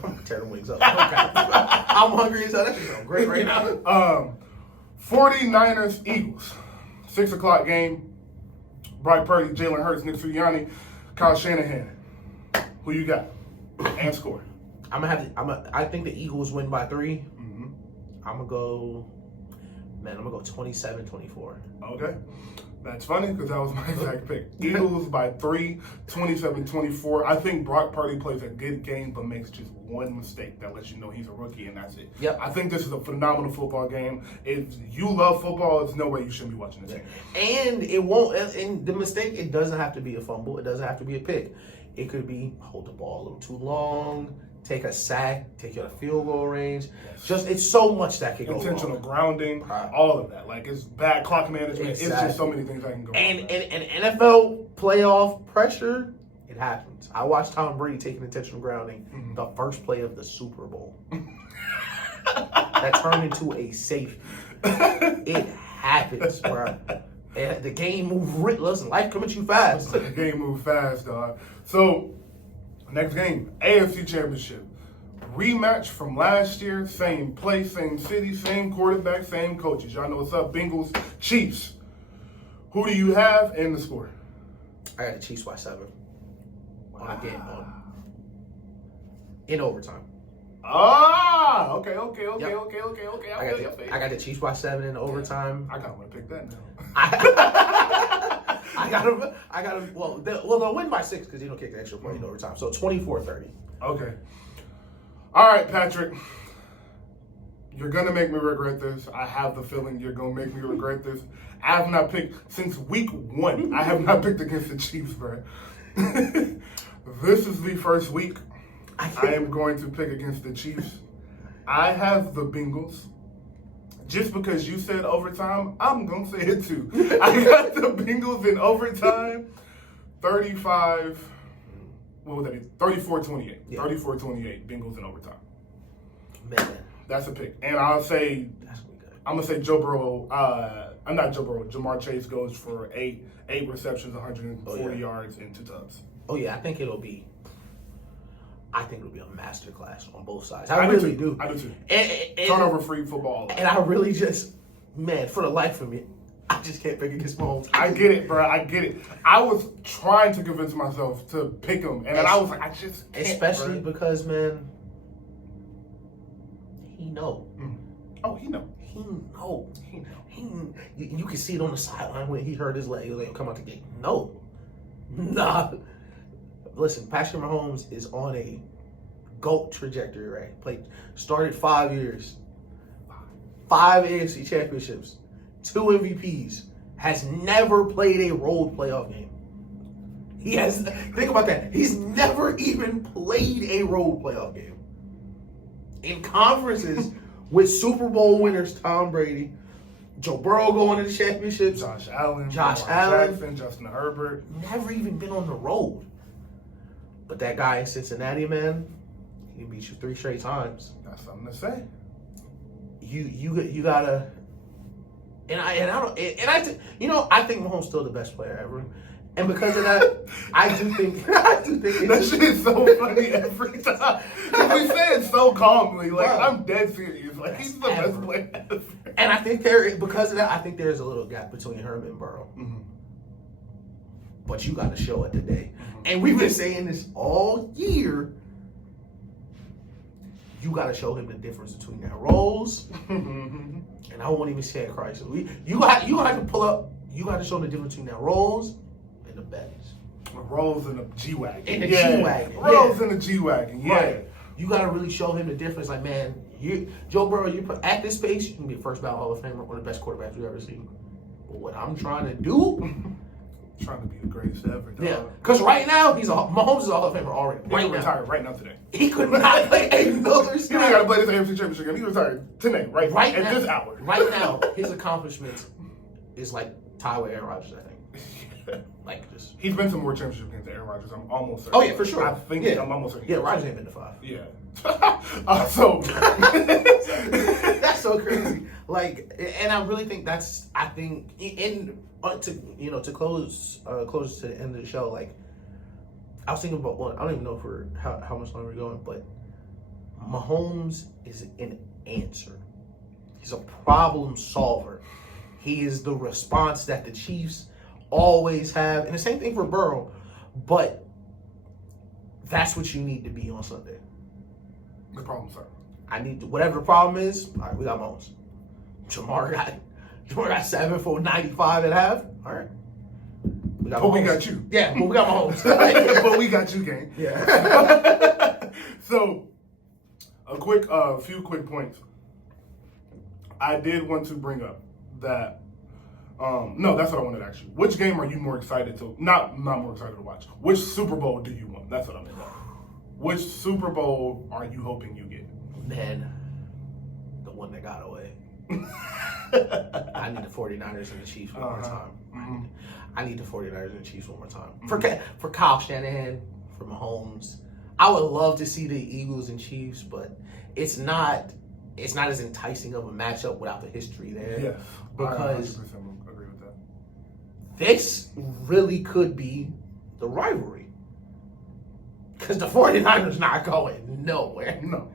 gonna tear the wings up. Okay. I'm hungry as hell. That shit's great right now. 49ers Eagles, 6 o'clock game. Brock Purdy, Jalen Hurts, Nick Sirianni, Kyle Shanahan. Who you got? And score. I think the Eagles win by 3. Mm-hmm. I'm gonna go 27-24. Okay. That's funny because that was my exact pick. Eagles by 3, 27-24. I think Brock Purdy plays a good game but makes just one mistake that lets you know he's a rookie, and that's it. Yep. I think this is a phenomenal football game. If you love football, there's no way you shouldn't be watching this game. And it won't. And the mistake, it doesn't have to be a fumble. It doesn't have to be a pick. It could be hold the ball a little too long, take a sack, take you out of field goal range. Just it's so much that could go wrong. Intentional grounding, all of that. Like it's bad clock management. Exactly. It's just so many things that can go wrong. And NFL playoff pressure, it happens. I watched Tom Brady take an intentional grounding the first play of the Super Bowl. That turned into a safety. It happens, bro. And the game moved. Listen, life coming at you fast. The game moved fast, dog. So, next game, AFC Championship. Rematch from last year. Same place, same city, same quarterback, same coaches. Y'all know what's up. Bengals, Chiefs. Who do you have in the score? I got the Chiefs by 7. In overtime. Ah, okay. I got the Chiefs by 7 in overtime. I kind of want to pick that now. I got them. Well, they'll win by 6 because you don't kick the extra point in overtime. So 24-30. Okay. All right, Patrick. You're gonna make me regret this. I have the feeling you're gonna make me regret this. I have not picked since week 1. I have not picked against the Chiefs, bro. This is the first week. I am going to pick against the Chiefs. I have the Bengals. Just because you said overtime, I'm going to say it too. I got the Bengals in overtime. 35, what would that be? 34-28. Yeah. 34-28, Bengals in overtime. Man. That's a pick. And I'll say, I'm going to say Joe Burrow, I'm not Joe Burrow, Jamar Chase goes for 8 receptions, 140 yards, and 2 touchdowns. Oh, yeah, I think it'll be a masterclass on both sides. I really do. I do too. Turnover-free football. And I really just, man, for the life of me, I just can't pick against Mahomes. I get it, bro. I get it. I was trying to convince myself to pick him, and then I was like, I just can't, especially because, man, he know. Oh, he know. You can see it on the sideline when he hurt his leg. He was like, come out the gate. No. Nah. Listen, Patrick Mahomes is on a GOAT trajectory, right? Started 5 years, 5 AFC championships, 2 MVPs, has never played a road playoff game. Think about that. He's never even played a road playoff game. In conferences with Super Bowl winners Tom Brady, Joe Burrow going to the championships, Josh Allen, Jackson, Justin Herbert. Never even been on the road. But that guy in Cincinnati, man, he beat you 3 straight times. That's something to say. You gotta, I think Mahomes still the best player ever, and because of that, I do think that shit is so funny every time. We say it so calmly, like I'm dead serious. Like he's the best player ever. And I think because of that, I think there's a little gap between him and Burrow. Mm-hmm. But you got to show it today. And we've been saying this all year. You got to show him the difference between their roles. And I won't even say it, Christ. You got to pull up. You got to show him the difference between their roles and the Betties. Rolls in the G-Wagon. G-Wagon. Rolls in the G-Wagon. Yeah. Right. You got to really show him the difference. Like, man, Joe Burrow, at this pace, you can be a first ballot Hall of Famer, one of the best quarterbacks we've ever seen. But what I'm trying to do... Trying to be the greatest ever, dog. Yeah, because right now Mahomes is a Hall of Famer already. He's retired right now today. He could not play another snap. He ain't got to play this AFC Championship game. He retired today, right at this hour. Right now, his accomplishments is like tied with Aaron Rodgers, I think. He's been to more championship games than Aaron Rodgers. I'm almost certain. Oh yeah, for sure. I'm almost certain. Yeah, Rodgers ain't been to 5. Yeah. So that's so crazy. And I really think to close to the end of the show, like I was thinking about one. I don't even know how much longer we're going, but Mahomes is an answer. He's a problem solver. He is the response that the Chiefs always have, and the same thing for Burrow. But that's what you need to be on Sunday. The problem, sir. Whatever the problem is. All right, we got Mahomes. Jamar got 7 for 95 and a half. All right. We got you. Yeah, but we got Mahomes. But we got you, gang. Yeah. So, few quick points. I did want to bring up that No, that's what I wanted to ask you. Which game are you more excited to? Not more excited to watch. Which Super Bowl do you want? That's what I meant. Which Super Bowl are you hoping you get? Man, the one that got away. I need the 49ers and the Chiefs one more time. Mm-hmm. I need the 49ers and the Chiefs one more time. For Kyle Shanahan, for Mahomes. I would love to see the Eagles and Chiefs, but it's not as enticing of a matchup without the history there. Yeah, because I 100% agree with that. this really could be the rivalry. Because the 49ers not going nowhere. No.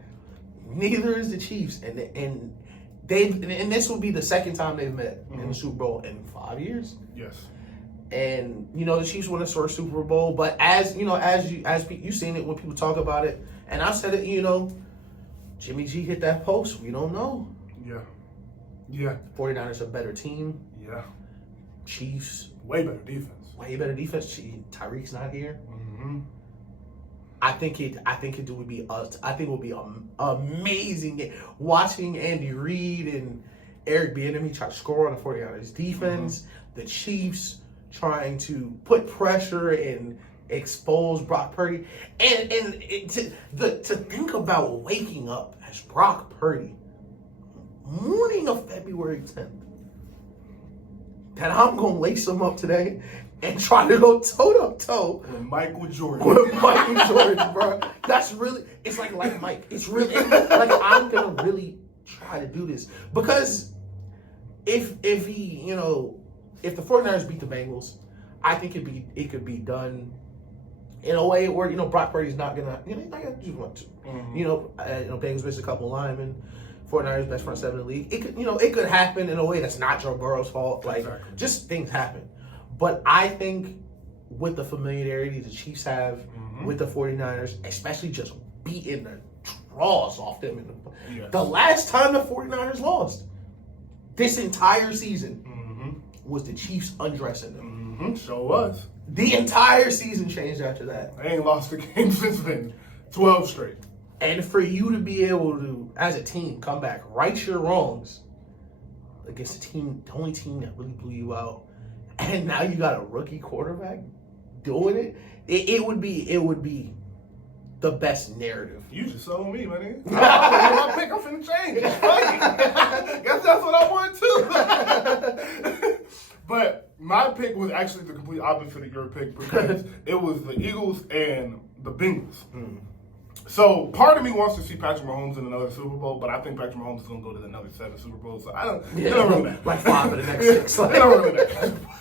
Neither is the Chiefs. And this will be the second time they've met in the Super Bowl in 5 years. Yes. And the Chiefs won the first Super Bowl, but as you've seen it when people talk about it, and I said it, Jimmy G hit that post. We don't know. Yeah. Yeah. 49ers a better team. Yeah. Chiefs way better defense. Tyreek's not here. Mm-hmm. I think it would be amazing watching Andy Reid and Eric Bieniemy try to score on the 49ers defense. The Chiefs trying to put pressure and expose Brock Purdy, and to think about waking up as Brock Purdy morning of February 10th, that I'm gonna lace him up today and try to go toe-to-toe with Michael Jordan. Bro. That's really, it's like Mike. It's really, like, I'm gonna really try to do this. Because if the 49ers beat the Bengals, I think it could be done in a way where, Brock Purdy's not gonna, he's not gonna do much. Bengals missed a couple linemen. 49ers best front seven in the league. It could happen in a way that's not Joe Burrow's fault. Like, just things happen. But I think with the familiarity the Chiefs have with the 49ers, especially just beating the draws off them. The last time the 49ers lost this entire season was the Chiefs undressing them. Sure was. The entire season changed after that. They ain't lost a game since then. 12 straight. And for you to be able to, as a team, come back, right your wrongs against the only team that really blew you out, and now you got a rookie quarterback doing it, it would be the best narrative. You just sold me, man. My pick, I'm finna change. Guess that's what I want too. But my pick was actually the complete opposite of your pick because it was the Eagles and the Bengals. So part of me wants to see Patrick Mahomes in another Super Bowl, but I think Patrick Mahomes is going to go to another 7 Super Bowls. So I don't really matter. Like 5 of the next 6. It don't really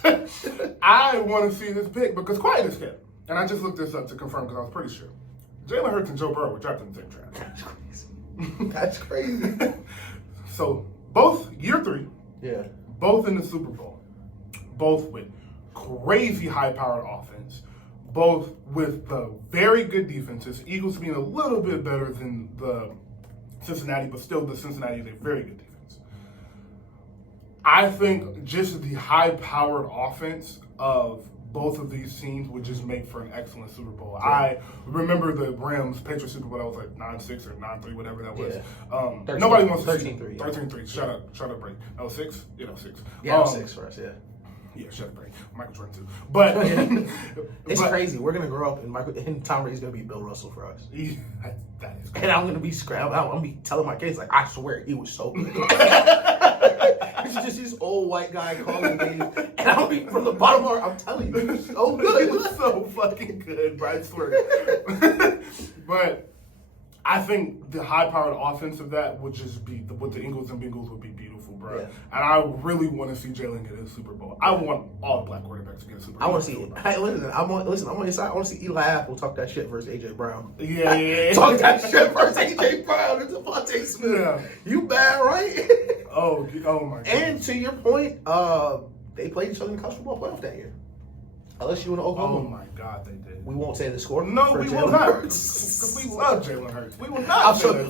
matter. I want to see this pick because quiet is kept. And I just looked this up to confirm because I was pretty sure. Jalen Hurts and Joe Burrow were drafted in the same draft. That's crazy. That's crazy. So both year 3. Yeah. Both in the Super Bowl. Both with crazy high-powered offense. Both with the very good defenses. Eagles being a little bit better than the Cincinnati, but still the Cincinnati is a very good defense. I think just the high-powered offense of both of these teams would just make for an excellent Super Bowl. Yeah. I remember the Rams-Patriots Super Bowl. That was like 9-6 or 9-3, whatever that was. Yeah. Nobody wants to see 13-3. 13-3. Shut up, Brady. That was 6? Yeah, that was 6. Yeah, 6 for us, yeah. Yeah, shut up, Brady. Michael Jordan too. But it's crazy. We're gonna grow up and Tom Brady's gonna be Bill Russell for us. Yeah, that is crazy. And I'm gonna be scrambling. I'm gonna be telling my kids, like, I swear he was so good. It's just this old white guy calling me, and I'll be from the bottom of I'm telling you, he was so good. He was so fucking good, bro. I swear. But I think the high-powered offense of that would just be what the Eagles and Bengals would be beautiful, bro. Yeah. And I really want to see Jalen get a Super Bowl. I want all the black quarterbacks to get a Super Bowl. I want to see it. Hey, listen, I'm on your side. I want to see Eli Apple talk that shit versus AJ Brown. Yeah. Talk that shit versus AJ Brown and Devontae Smith. Yeah. You bad, right? oh my God. And to your point, they played each other in the college football playoff that year. LSU and Oklahoma. Oh my God, they did. We won't say the score. No, we will not. Because we love Jalen Hurts. We will not. I'll show you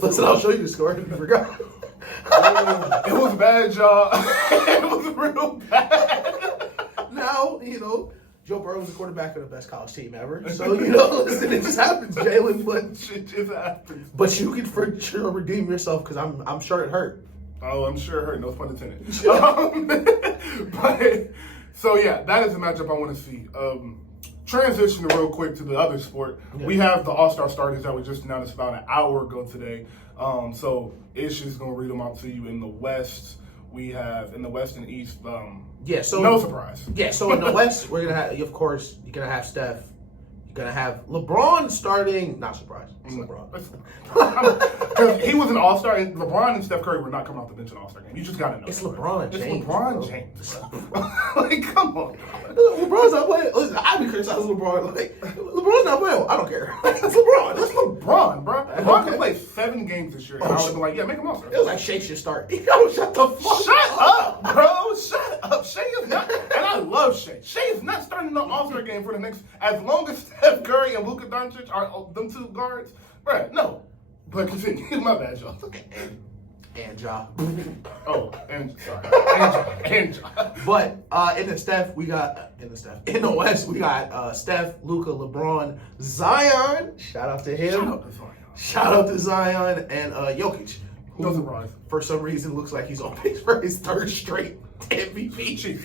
the score. I forgot. It was bad, y'all. It was real bad. Now, Joe Burrow was the quarterback of the best college team ever. So, listen, it just happens, Jalen. But shit just happens. But you can for sure redeem yourself because I'm sure it hurt. Oh, I'm sure it hurt. No pun intended. But so yeah, that is a matchup I want to see. Transition real quick to the other sport. Yeah. We have the All-Star starters that were just announced about an hour ago today. So Ish is going to read them out to you. In the West, we have in the West and East. So no surprise. Yeah, so in the West, we're gonna have, of course, you're gonna have Steph. You're gonna have LeBron starting. Not surprised. It's LeBron. Because he was an All-Star, and LeBron and Steph Curry were not coming off the bench in All-Star game. You just gotta know. It's LeBron James. It's LeBron James. Like, come on. LeBron's not playing. Listen, I be criticizing LeBron. Like, LeBron's not playing. I don't care. It's LeBron. It's LeBron, bro. LeBron can play 7 games this year. And I would have been like, yeah, make him All-Star. It was like Shea should start. Yo, shut the fuck Shut up, bro. Shut up. Shea is not, and I love Shea. Shea is not starting the All-Star game for the next, as long as Steph Curry and Luka Doncic are them 2 guards. Right, no. But continue. My bad, y'all. And Ja. Oh, and sorry. And Ja. But in the West, we got Steph, Luka, LeBron, Zion. Shout out to him. Shout out to Zion and Jokic. No surprise. For some reason, looks like he's on pace for his 3rd straight MVP.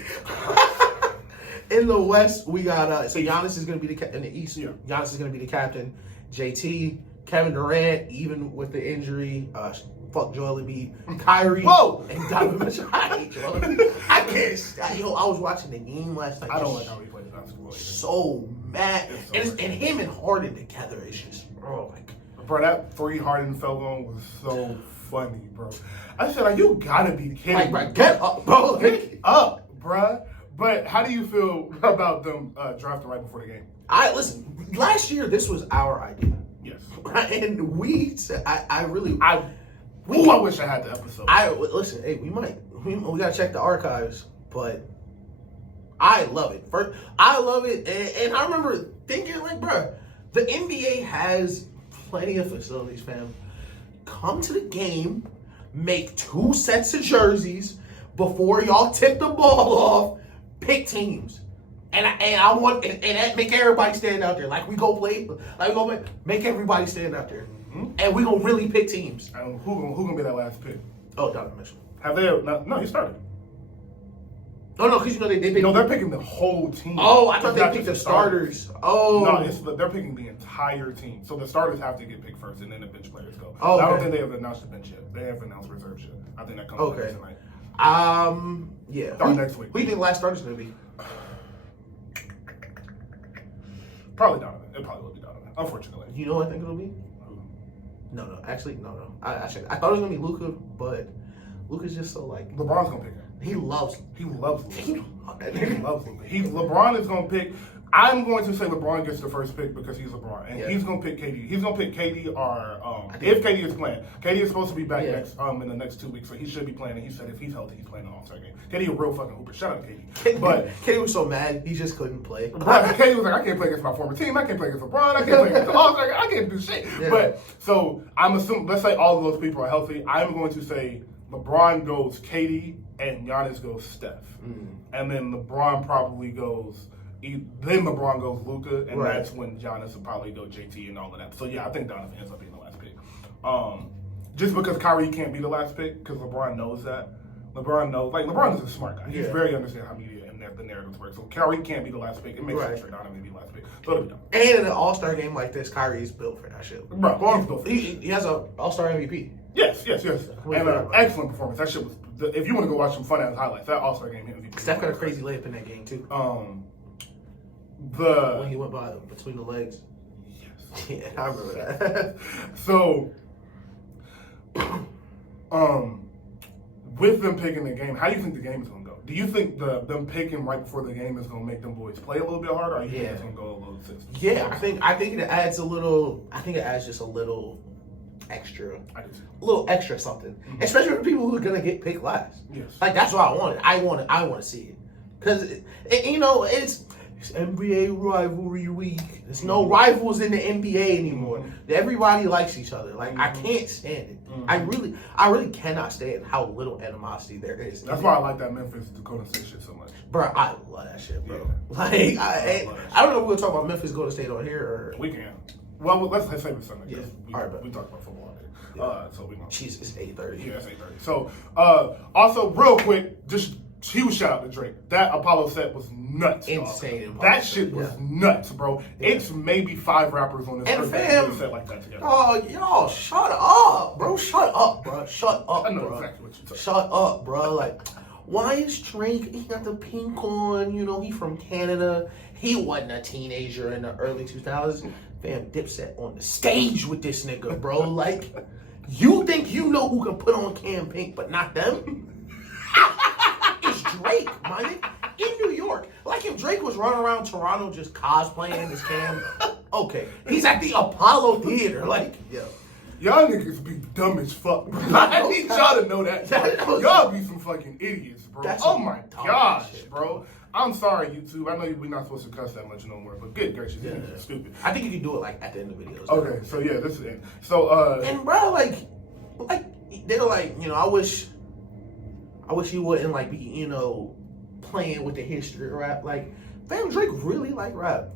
In the West, we got so Giannis is going to be in the East. Yeah. Giannis is going to be the captain. JT, Kevin Durant, even with the injury, fuck Joel Embiid, Kyrie, and Donovan Mitchell. I hate Joel Embiid. I can't. I was watching the game last night. I don't like how he plays basketball. So mad, and him and Harden together is just bro, that 3 Harden fell on was so funny, bro. I said, like, you gotta be kidding me. Get up, bro. Get up, bro. But how do you feel about them drafting right before the game? Listen. Last year, this was our idea. Yes. And we said, I wish I had the episode. Listen, hey, we gotta check the archives, but I love it. I love it, and I remember thinking, like, bro, the NBA has plenty of facilities, fam. Come to the game, make 2 sets of jerseys before y'all tip the ball off, pick teams. And I want and make everybody stand out there. Like we go play, make everybody stand out there. Mm-hmm. And we gonna really pick teams. And who gonna be that last pick? Oh, Donovan Mitchell. Have they? No, he started. No, because they pick. No, they're picking the whole team. Oh, I thought they picked the starters. Oh, no, they're picking the entire team. So the starters have to get picked first, and then the bench players go. Oh, okay. I don't think they have announced the bench yet. They haven't announced reserves yet. I think that comes out tonight. Yeah. Start next week. Who do you think the last starter's gonna be? Probably Donovan. It probably will be Donovan. Unfortunately. You know what I think it'll be? No. Actually, no. I thought it was gonna be Luka, but Luka's just so like. LeBron's gonna pick him. He loves Luka. LeBron is gonna pick. I'm going to say LeBron gets the first pick because he's LeBron, and he's gonna pick KD. He's gonna pick KD or if KD is playing. KD is supposed to be back next in the next 2 weeks, so he should be playing. And he said if he's healthy, he's playing an All-Star game. KD a real fucking hooper. Shout out to KD. But KD was so mad he just couldn't play. KD was like, I can't play against my former team. I can't play against LeBron. I can't play against the All-Star game. I can't do shit. Yeah. But so I'm assuming. Let's say all of those people are healthy. I'm going to say LeBron goes KD and Giannis goes Steph, and then LeBron probably goes. Then LeBron goes Luka, and that's when Giannis will probably go JT and all of that. So yeah, I think Donovan ends up being the last pick. Just because Kyrie can't be the last pick, because LeBron knows that. LeBron is a smart guy. He's very understand how media and the narratives work. So Kyrie can't be the last pick. It makes sense for Donovan to be the last pick. So it'll be Donovan. And in an All-Star game like this, Kyrie is built for that shit. Bro, he has an All-Star MVP. Yes. And an excellent performance. That shit was. If you want to go watch some fun ass highlights, that All-Star game MVP. Steph got a crazy layup in that game too. When he went by between the legs. Yes. Yeah, I remember that. So, with them picking the game, how do you think the game is going to go? Do you think them picking right before the game is going to make them boys play a little bit harder, or you think it's going to go a little system? Yeah, I think it adds a little. I think it adds just a little extra. I do too. A little extra something, especially for people who are going to get picked last. Yes. Like that's what I wanted. I want to see it because it's NBA rivalry week. There's no rivals in the NBA anymore. Everybody likes each other. Like I can't stand it. I really cannot stand how little animosity there is. That's why I like that Memphis Dakota State shit so much. Bro, I love that shit, bro. Yeah. Like I don't know if we'll talk about Memphis Golden State on here or we can. Well, let's save it Sunday. Yeah. We talk about football on here. So we know. Jeez, it's 8:30. Yeah, it's 8:30. So also real quick, just huge shout out to Drake. That Apollo set was nuts. Insane. That shit was nuts, bro. Yeah. It's maybe 5 rappers on this earth that do a set like that together. Oh, y'all, shut up, bro. Shut up, bro. Shut up, I know bro. exactly what you're talking Shut up, bro. Like, why is Drake, he got the pink on, you know, he from Canada. He wasn't a teenager in the early 2000s. Fam, Dipset on the stage with this nigga, bro. Like, you think you know who can put on Cam Pink, but not them? It's Drake, my nigga. In New York. Like, if Drake was running around Toronto just cosplaying as Cam, okay. He's at the Apollo Theater. Like, yo. Y'all niggas be dumb as fuck. I need y'all to know that. Y'all be some fucking idiots, bro. Oh my gosh, shit, bro. I'm sorry, YouTube. I know we're not supposed to cuss that much no more, but good gracious, you're stupid. I think you can do it like at the end of videos. Okay, so yeah, this is it. So and bro, like they're like, you know, I wish you wouldn't like be, you know, playing with the history of rap. Like, fam, Drake really like rap.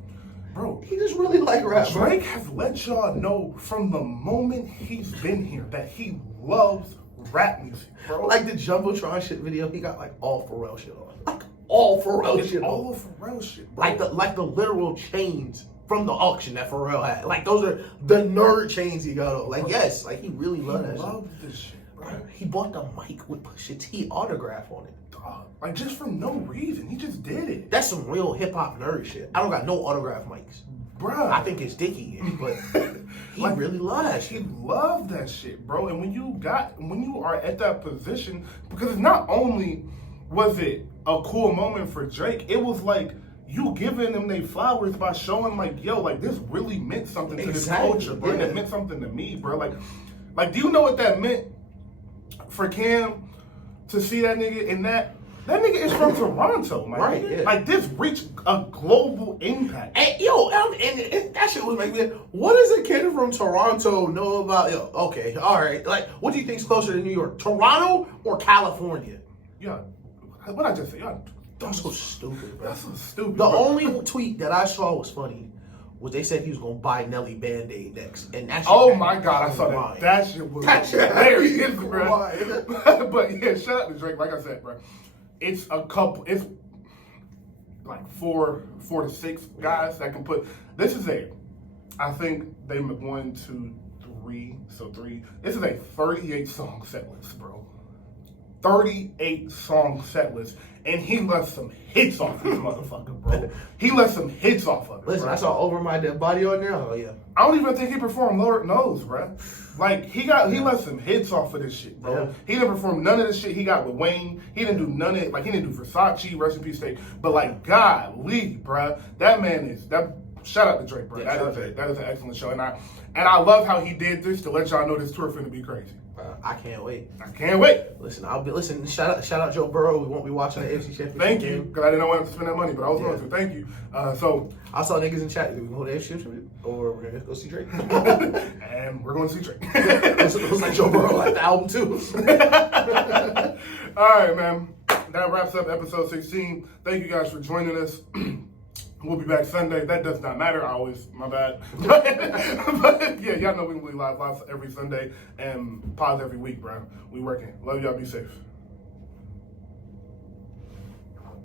Bro, he just really like rap. Drake has let y'all know from the moment he's been here that he loves rap music, bro. Like the Jumbotron shit video, he got like all Pharrell shit on. Like all Pharrell shit on. All Pharrell shit, bro. Like the literal chains from the auction that Pharrell had. Like those are the nerd chains he got on. Like, yes, like he really loved that shit. He loves this shit, bro. He bought the mic with Pusha T autograph on it. Like, just for no reason. He just did it. That's some real hip-hop nerd shit. I don't got no autograph mics. Bruh. I think it's Dickie, but he like, really loved that shit. He loved that shit, bro. And when you are at that position, because it's not only was it a cool moment for Drake, it was like you giving them their flowers by showing like, yo, like this really meant something to this culture, bro. Yeah. It meant something to me, bro. Like, do you know what that meant for Cam to see that nigga in that? That nigga is from Toronto, man. Right, yeah. Like, this reached a global impact. And, yo, and that shit was making me, what does a kid from Toronto know about, yo, okay, all right. Like, what do you think's closer to New York, Toronto or California? Yeah, what I just said, y'all. That's so stupid, bro. That's so stupid, The bro. only tweet that I saw was funny was they said he was going to buy Nelly Band-Aid next. And that shit oh, my God, I saw that. That shit was hilarious, bro. But, yeah, shout out to Drake. Like I said, bro. It's like four to six guys that can put. This is I think they 1, 2, 3. So 3. This is a 38 song set list, bro. 38 song set list, and he left some hits off this motherfucker, bro. He left some hits off of it. Listen, bro. I saw Over My Dead Body on there. Oh yeah. I don't even think he performed Lord Knows, bro. Like he left some hits off of this shit, bro. Yeah. He didn't perform none of the shit he got with Wayne. He didn't do none of it. Like he didn't do Versace, rest in peace, State. But like, golly, bro, that man is that. Shout out to Drake, bro. Yeah, that is an excellent show, and I love how he did this to let y'all know this tour finna be crazy. I can't wait. I can't wait. Listen. Shout out Joe Burrow. We won't be watching the AFC Championship. Thank you, because I didn't know when to spend that money, but I was going to. Thank you. So I saw niggas in chat. Do we go to the AFC Championship or we're gonna go see Drake? And we're going to see Drake. It was like Joe Burrow like the album too. All right, man. That wraps up episode 16. Thank you guys for joining us. We'll be back Sunday. That does not matter. My bad. But yeah, y'all know we live every Sunday and pause every week, bro. We working. Love y'all. Be safe.